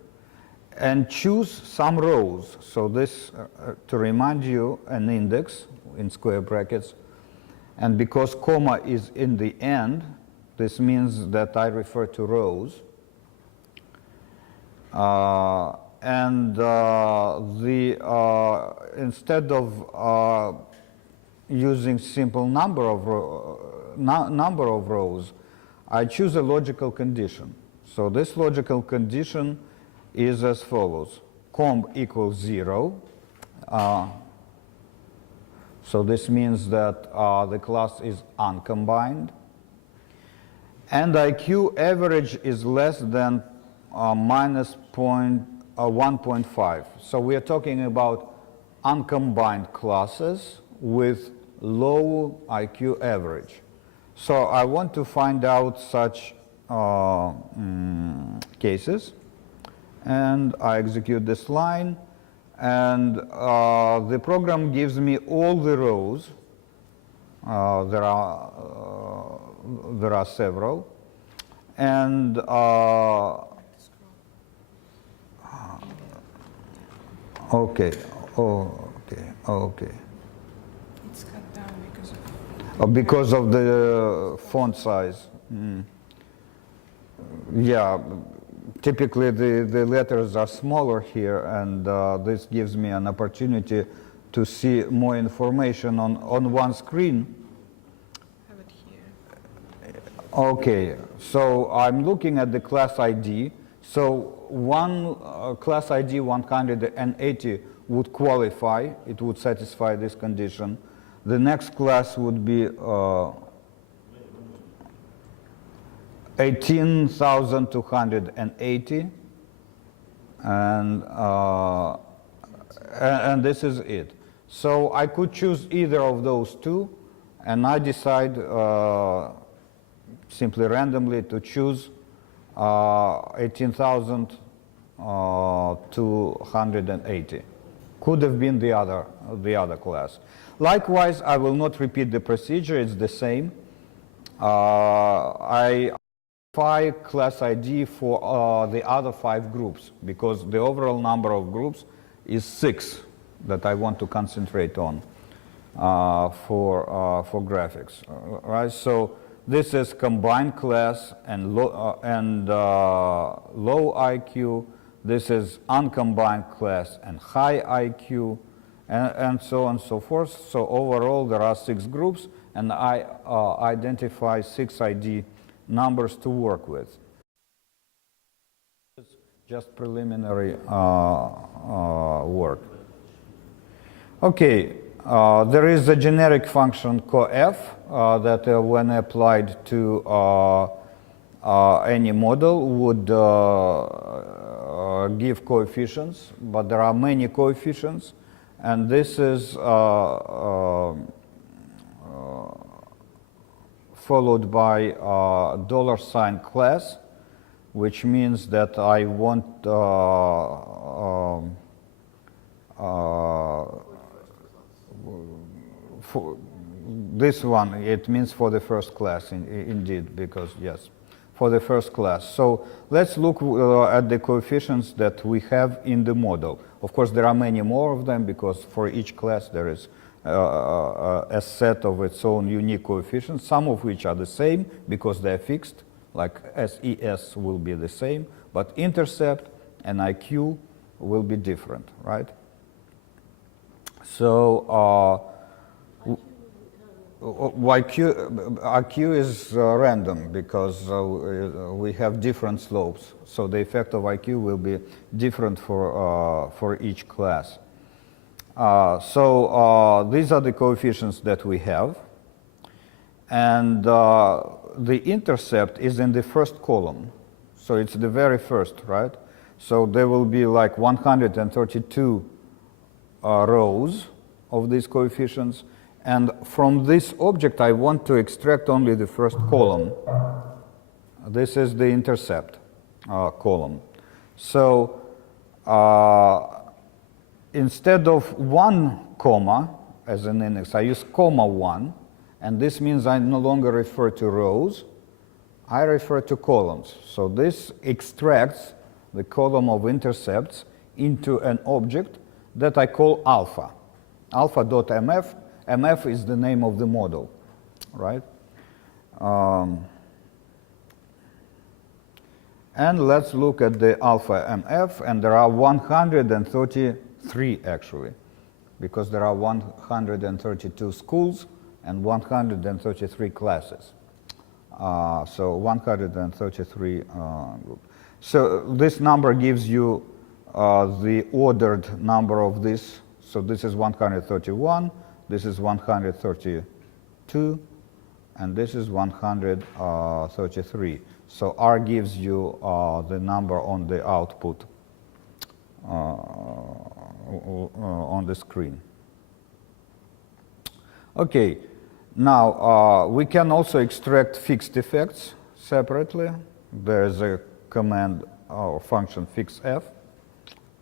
and choose some rows. So this, to remind you, an index in square brackets, and because comma is in the end, this means that I refer to rows. Instead of using simple number of rows, I choose a logical condition. So this logical condition is as follows: comb equals 0. So this means that the class is uncombined, and IQ average is less than minus 1.5. So we are talking about uncombined classes with low IQ average. So I want to find out such cases, and I execute this line, and the program gives me all the rows. There are several, and okay. It's cut down because of the font size. Yeah, typically the letters are smaller here, and this gives me an opportunity to see more information on one screen. Have it here. Okay, so I'm looking at the class ID. So one class ID 180 would qualify, it would satisfy this condition. The next class would be 18,280, and this is it. So I could choose either of those two, and I decide simply randomly to choose 18,280. Could have been the other class. Likewise, I will not repeat the procedure, it's the same. I identify class ID for the other 5 groups, because the overall number of groups is 6 that I want to concentrate on for graphics. Right? So this is combined class and low IQ. This is uncombined class and high IQ, and so on and so forth. So overall, there are 6 groups, and I identify 6 ID numbers to work with. It's just preliminary work. Okay, there is a generic function coef that when applied to any model would give coefficients, but there are many coefficients, and this is followed by $sign class, which means that I want for this one, it means for the first class, indeed, because yes, for the first class. So let's look at the coefficients that we have in the model. Of course, there are many more of them, because for each class there is a set of its own unique coefficients, some of which are the same because they're fixed, like SES will be the same, but intercept and IQ will be different, right? So IQ is random because we have different slopes. So the effect of IQ will be different for each class. So these are the coefficients that we have. And the intercept is in the first column. So it's the very first, right? So there will be like 132 rows of these coefficients. And from this object, I want to extract only the first column. This is the intercept column. So instead of 1 comma as an index, I use comma 1. And this means I no longer refer to rows. I refer to columns. So this extracts the column of intercepts into an object that I call alpha. Alpha.mf. MF is the name of the model, right? And let's look at the alpha MF, and there are 133 actually, because there are 132 schools and 133 classes. So 133 groups. So this number gives you the ordered number of this. So this is 131. This is 132, and this is 133. So R gives you the number on the output on the screen. Okay, now we can also extract fixed effects separately. There's a command or function fixf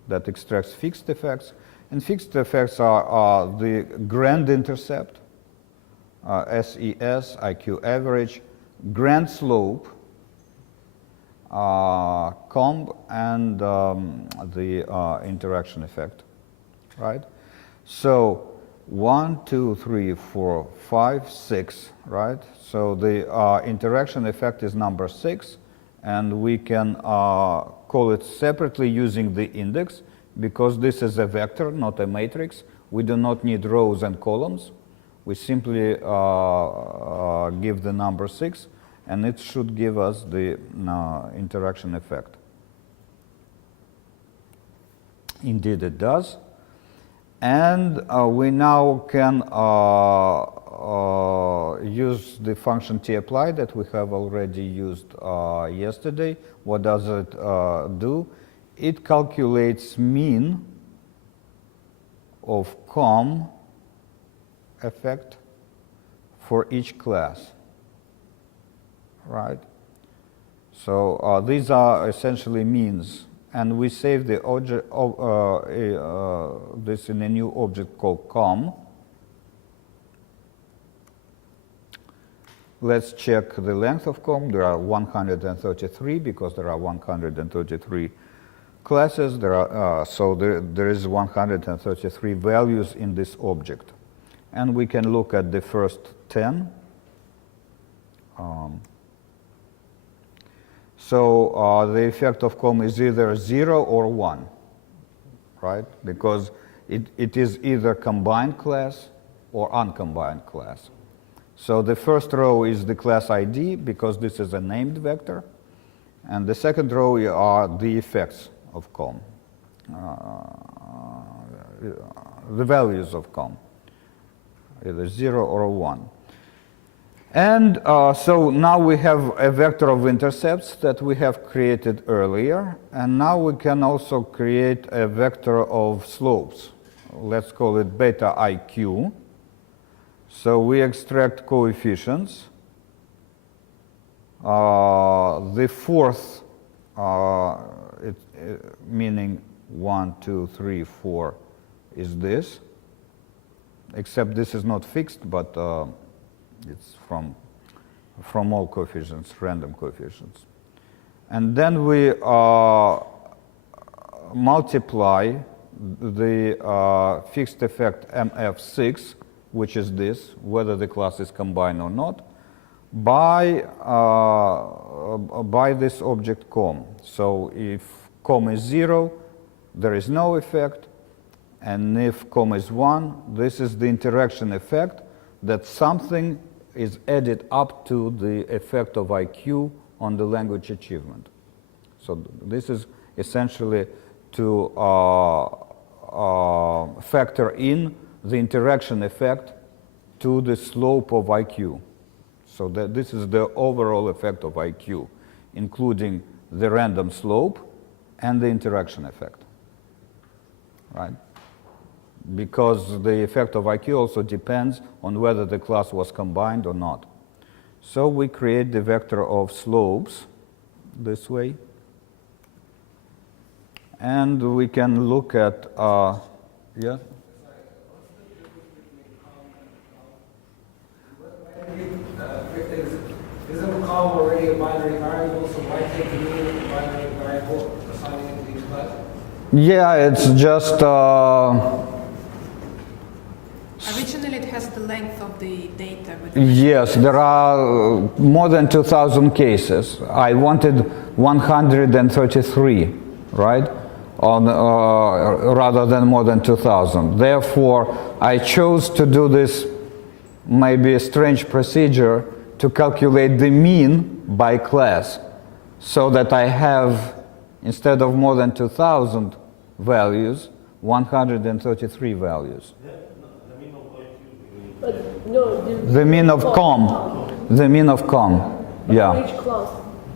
that extracts fixed effects. And fixed effects are the grand intercept, SES, IQ average, grand slope, comb, and the interaction effect, right? So 1, 2, 3, 4, 5, 6, right? So the interaction effect is number 6, and we can call it separately using the index. Because this is a vector, not a matrix, we do not need rows and columns. We simply give the number 6, and it should give us the interaction effect. Indeed, it does. And we now can use the function tapply that we have already used yesterday. What does it do? It calculates mean of com effect for each class, right? So these are essentially means, and we save the object this in a new object called com. Let's check the length of com. There are 133 because there are 133 classes. There is 133 values in this object. And we can look at the first 10. The effect of com is either 0 or 1, right? Because it is either combined class or uncombined class. So the first row is the class ID because this is a named vector. And the second row are the effects of com, the values of com, either 0 or 1. And so now we have a vector of intercepts that we have created earlier, and now we can also create a vector of slopes. Let's call it beta IQ. So we extract coefficients. The fourth, meaning 1, 2, 3, 4, is this. Except this is not fixed, but it's from all coefficients, random coefficients. And then we multiply the fixed effect MF6 which is this, whether the class is combined or not, by this object com. So if com is 0, there is no effect, and if com is 1, this is the interaction effect that something is added up to the effect of IQ on the language achievement. So this is essentially to factor in the interaction effect to the slope of IQ. So that this is the overall effect of IQ, including the random slope and the interaction effect, right? Because the effect of IQ also depends on whether the class was combined or not. So we create the vector of slopes this way. And we can look at, yeah? Isn't com already a binary variable, so why take the mean of the binary variable, assigning it to each class? Yeah, it's just... Originally, it has the length of the data. But yes, there are more than 2,000 cases. I wanted 133, right? Rather than more than 2,000. Therefore, I chose to do this maybe a strange procedure to calculate the mean by class, so that I have, instead of more than 2,000 values, 133 values. But no, The mean of com. The mean of com. Yeah. For each class,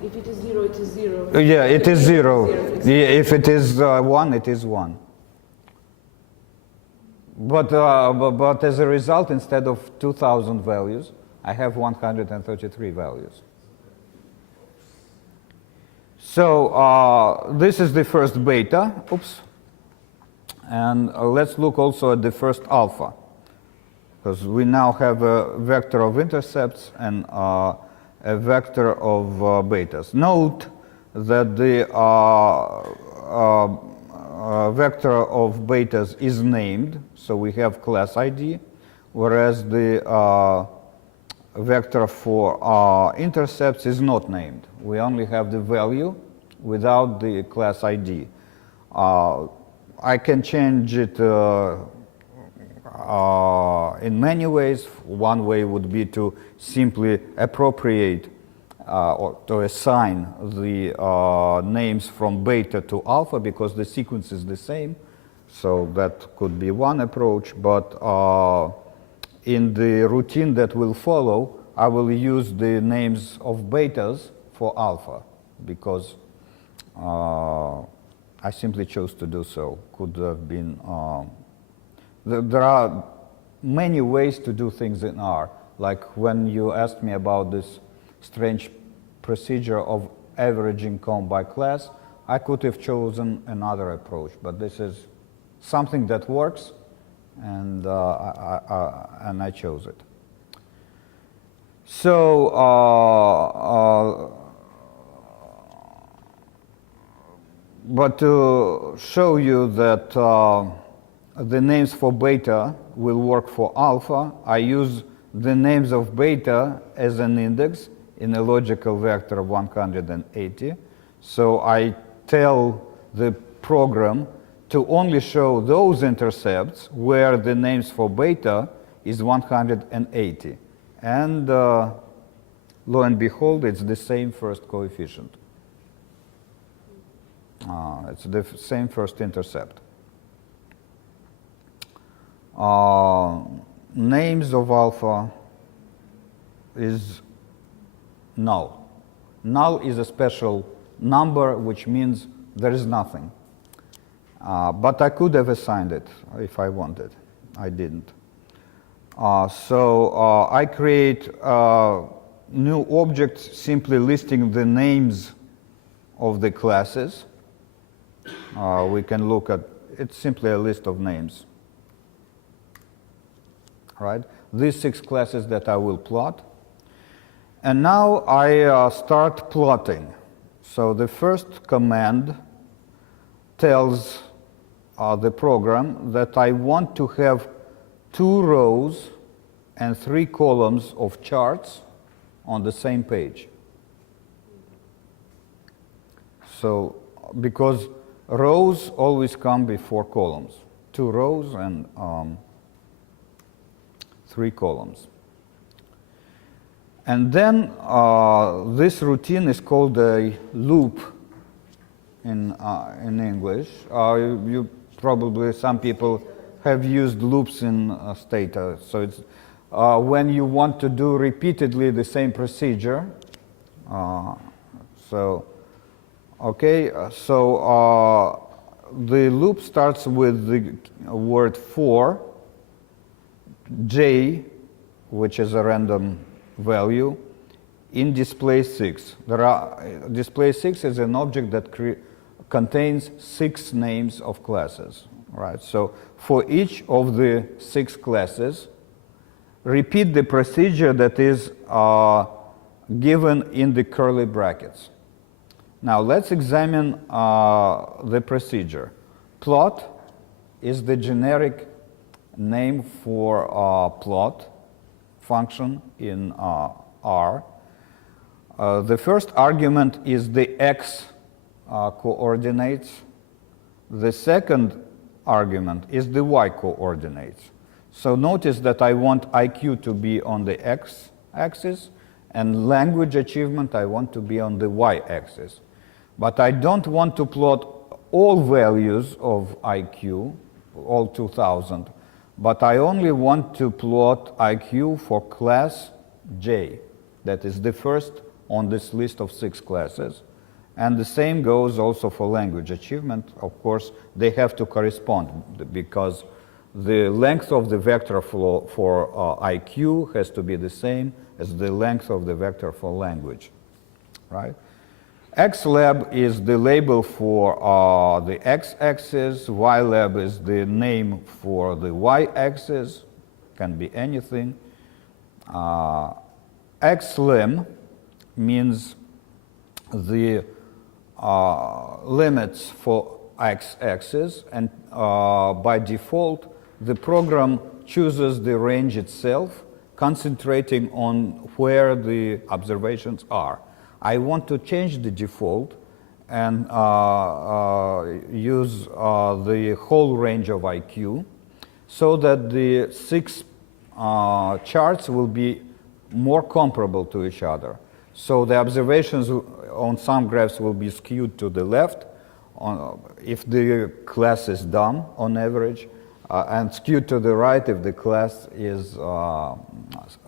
if it is 0, it is 0. Yeah, it is 0. It's Yeah, if it is 1, it is 1. But as a result, instead of 2,000 values, I have 133 values. So this is the first beta. Oops. And let's look also at the first alpha, because we now have a vector of intercepts and a vector of betas. Note that the vector of betas is named, so we have class ID, whereas the vector for intercepts is not named. We only have the value without the class ID. I can change it in many ways. One way would be to simply appropriate or to assign the names from beta to alpha, because the sequence is the same. So that could be one approach, but in the routine that will follow, I will use the names of betas for alpha, because I simply chose to do so. Could have been... there are many ways to do things in R. Like when you asked me about this strange procedure of averaging com by class, I could have chosen another approach, but this is something that works, and I chose it. So but to show you that the names for beta will work for alpha, I use the names of beta as an index in a logical vector of 180. So I tell the program to only show those intercepts where the names for beta is 180. And lo and behold, it's the same first coefficient. It's the same first intercept. Names of alpha is null. Null is a special number, which means there is nothing. But I could have assigned it if I wanted. I didn't. So I create new objects simply listing the names of the classes. We can look at, it's simply a list of names. Right? These 6 classes that I will plot. And now I start plotting. So the first command tells the program that I want to have 2 rows and 3 columns of charts on the same page. So, because rows always come before columns, 2 rows and 3 columns. And then this routine is called a loop in English. You probably, some people have used loops in Stata. So it's when you want to do repeatedly the same procedure. So the loop starts with the word for, j, which is a random value, in display 6. Display 6 is an object that contains 6 names of classes, right? So for each of the 6 classes, repeat the procedure that is given in the curly brackets. Now let's examine the procedure. Plot is the generic name for plot function in R. The first argument is the x coordinates. The second argument is the y coordinates. So notice that I want IQ to be on the x-axis and language achievement I want to be on the y-axis. But I don't want to plot all values of IQ, all 2000, but I only want to plot IQ for class J. That is the first on this list of 6 classes. And the same goes also for language achievement. Of course, they have to correspond because the length of the vector for IQ has to be the same as the length of the vector for language, right? XLab is the label for the x-axis, YLab is the name for the y-axis, can be anything. XLim means the limits for x-axis, and by default, the program chooses the range itself, concentrating on where the observations are. I want to change the default and use the whole range of IQ so that the 6 charts will be more comparable to each other. So the observations on some graphs will be skewed to the left if the class is dumb on average, and skewed to the right if the class is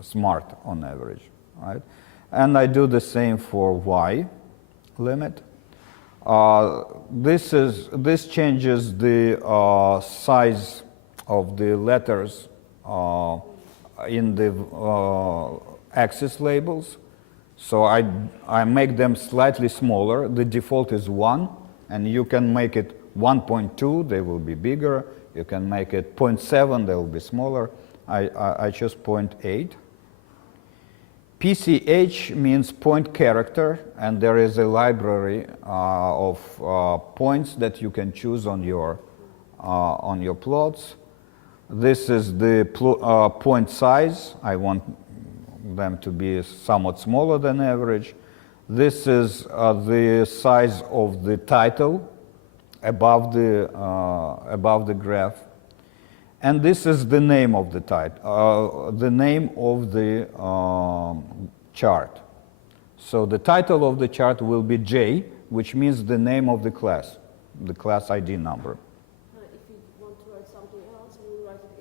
smart on average, right? And I do the same for y limit. This changes the size of the letters in the axis labels. So I make them slightly smaller. The default is 1, and you can make it 1.2, they will be bigger. You can make it 0.7, they will be smaller. I choose 0.8. PCH means point character, and there is a library of points that you can choose on your plots. This is the point size. I want them to be somewhat smaller than average. This is the size of the title above the graph. And this is the name of the the name of the chart. So the title of the chart will be J, which means the name of the class ID number. If you want to write something else, you will write it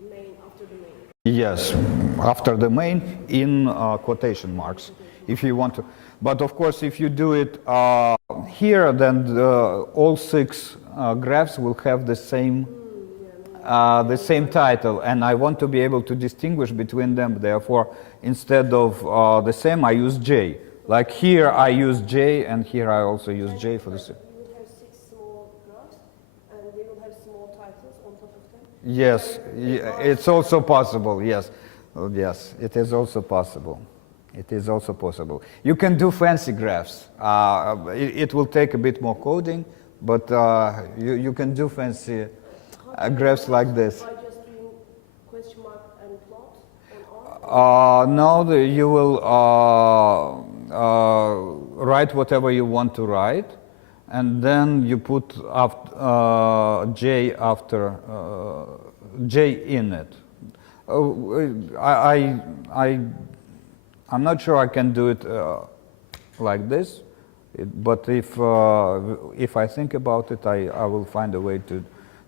in main after the main. Yes, after the main in quotation marks, if you want to. But of course, if you do it here, then all 6 graphs will have the same title, and I want to be able to distinguish between them. Therefore, instead of the same, I use J. Like here, I use J, and here I also use J for the same. You will have 6 small graphs, and they will have small titles on top of them. Yes, it's also possible. Yes, yes, it is also possible. It is also possible. You can do fancy graphs. It will take a bit more coding, but you can do fancy graphs like this. By just doing No, you will write whatever you want to write, and then you put J after J in it. I'm not sure I can do it like this, but if I think about it, I will find a way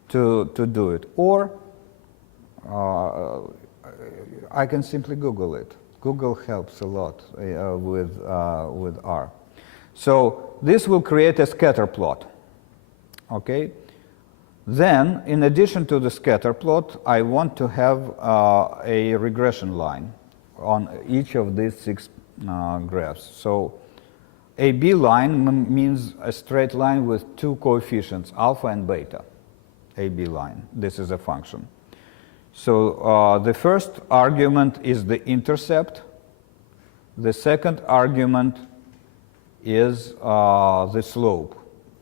to do it. Or I can simply Google it. Google helps a lot with R. So this will create a scatter plot. Okay. Then, in addition to the scatter plot, I want to have a regression line on each of these 6 graphs. So AB line means a straight line with 2 coefficients, alpha and beta. AB line. This is a function. So the first argument is the intercept. The second argument is the slope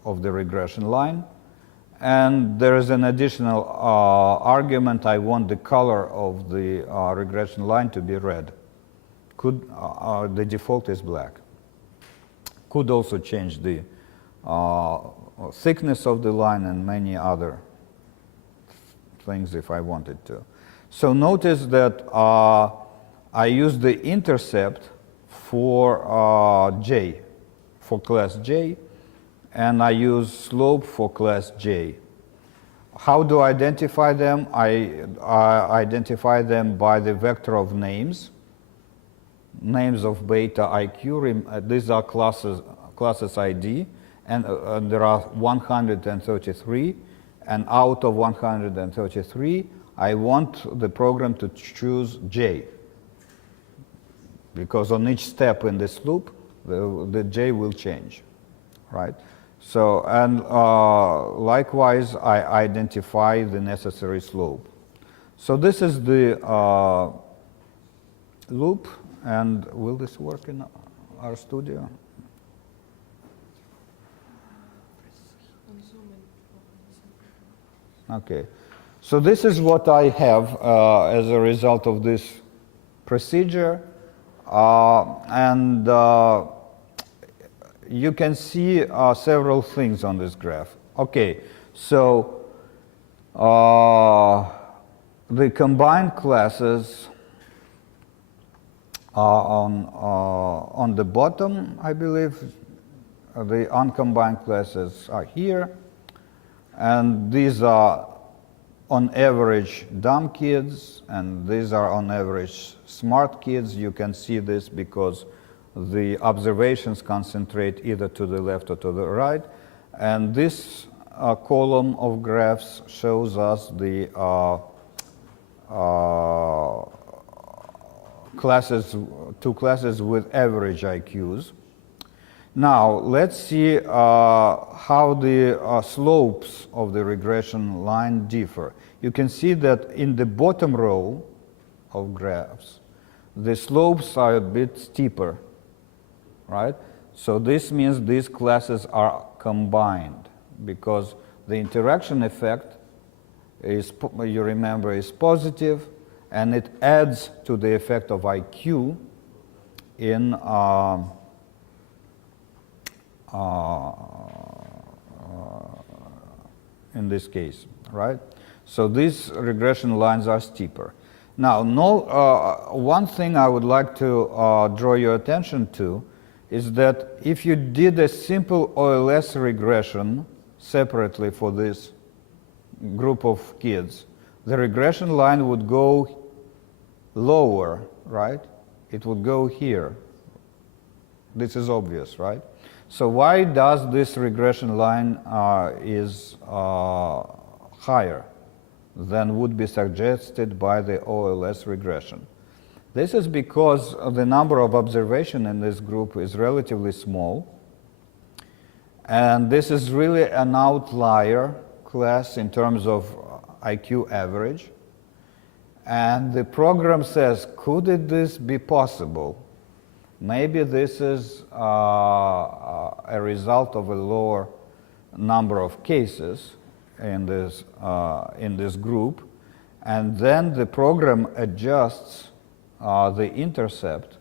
of the regression line. And there is an additional argument. I want the color of the regression line to be red. The default is black. Could also change the thickness of the line and many other things if I wanted to. So notice that I use the intercept for J, for class J, and I use slope for class J. How do I identify them? I identify them by the vector of names of beta IQ. These are classes ID, and there are 133, and out of 133, I want the program to choose J, because on each step in this loop, the J will change, right? So, and likewise, I identify the necessary slope. So this is the loop, and will this work in our studio? Okay. So this is what I have as a result of this procedure. You can see several things on this graph. Okay, so the combined classes are on the bottom, I believe. The uncombined classes are here. And these are on average dumb kids, and these are on average smart kids. You can see this because the observations concentrate either to the left or to the right. And this column of graphs shows us the two classes with average IQs. Now, let's see how the slopes of the regression line differ. You can see that in the bottom row of graphs, the slopes are a bit steeper, right? So this means these classes are combined, because the interaction effect is, you remember, is positive, and it adds to the effect of IQ in this case, right? So these regression lines are steeper. Now, one thing I would like to draw your attention to is that if you did a simple OLS regression separately for this group of kids, the regression line would go lower, right? It would go here. This is obvious, right? So why does this regression line is higher than would be suggested by the OLS regression? This is because the number of observations in this group is relatively small, and this is really an outlier class in terms of IQ average. And the program says, could this be possible? Maybe this is a result of a lower number of cases in this group, and then the program adjusts the intercept.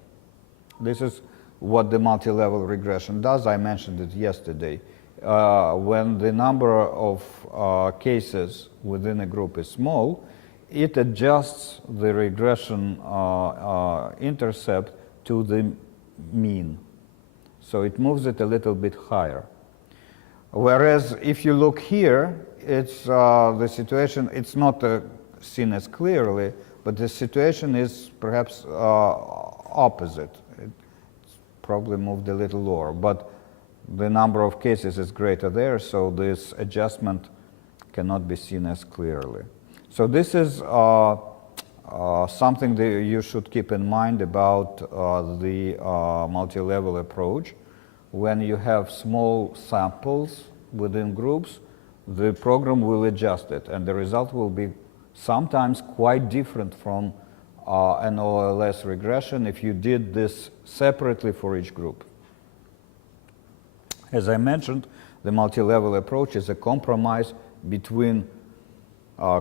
This is what the multi-level regression does. I mentioned it yesterday. When the number of cases within a group is small, it adjusts the regression intercept to the mean. So it moves it a little bit higher. Whereas if you look here, it's the situation, it's not seen as clearly, but the situation is perhaps opposite. It's probably moved a little lower, but the number of cases is greater there, so this adjustment cannot be seen as clearly. So this is something that you should keep in mind about the multi-level approach. When you have small samples within groups, the program will adjust it, and the result will be sometimes quite different from an OLS regression if you did this separately for each group. As I mentioned, the multi-level approach is a compromise between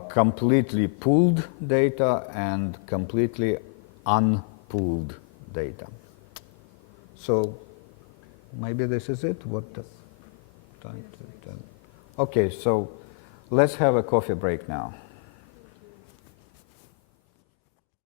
completely pooled data and completely unpooled data. So maybe this is it. What the time? Okay, so let's have a coffee break now.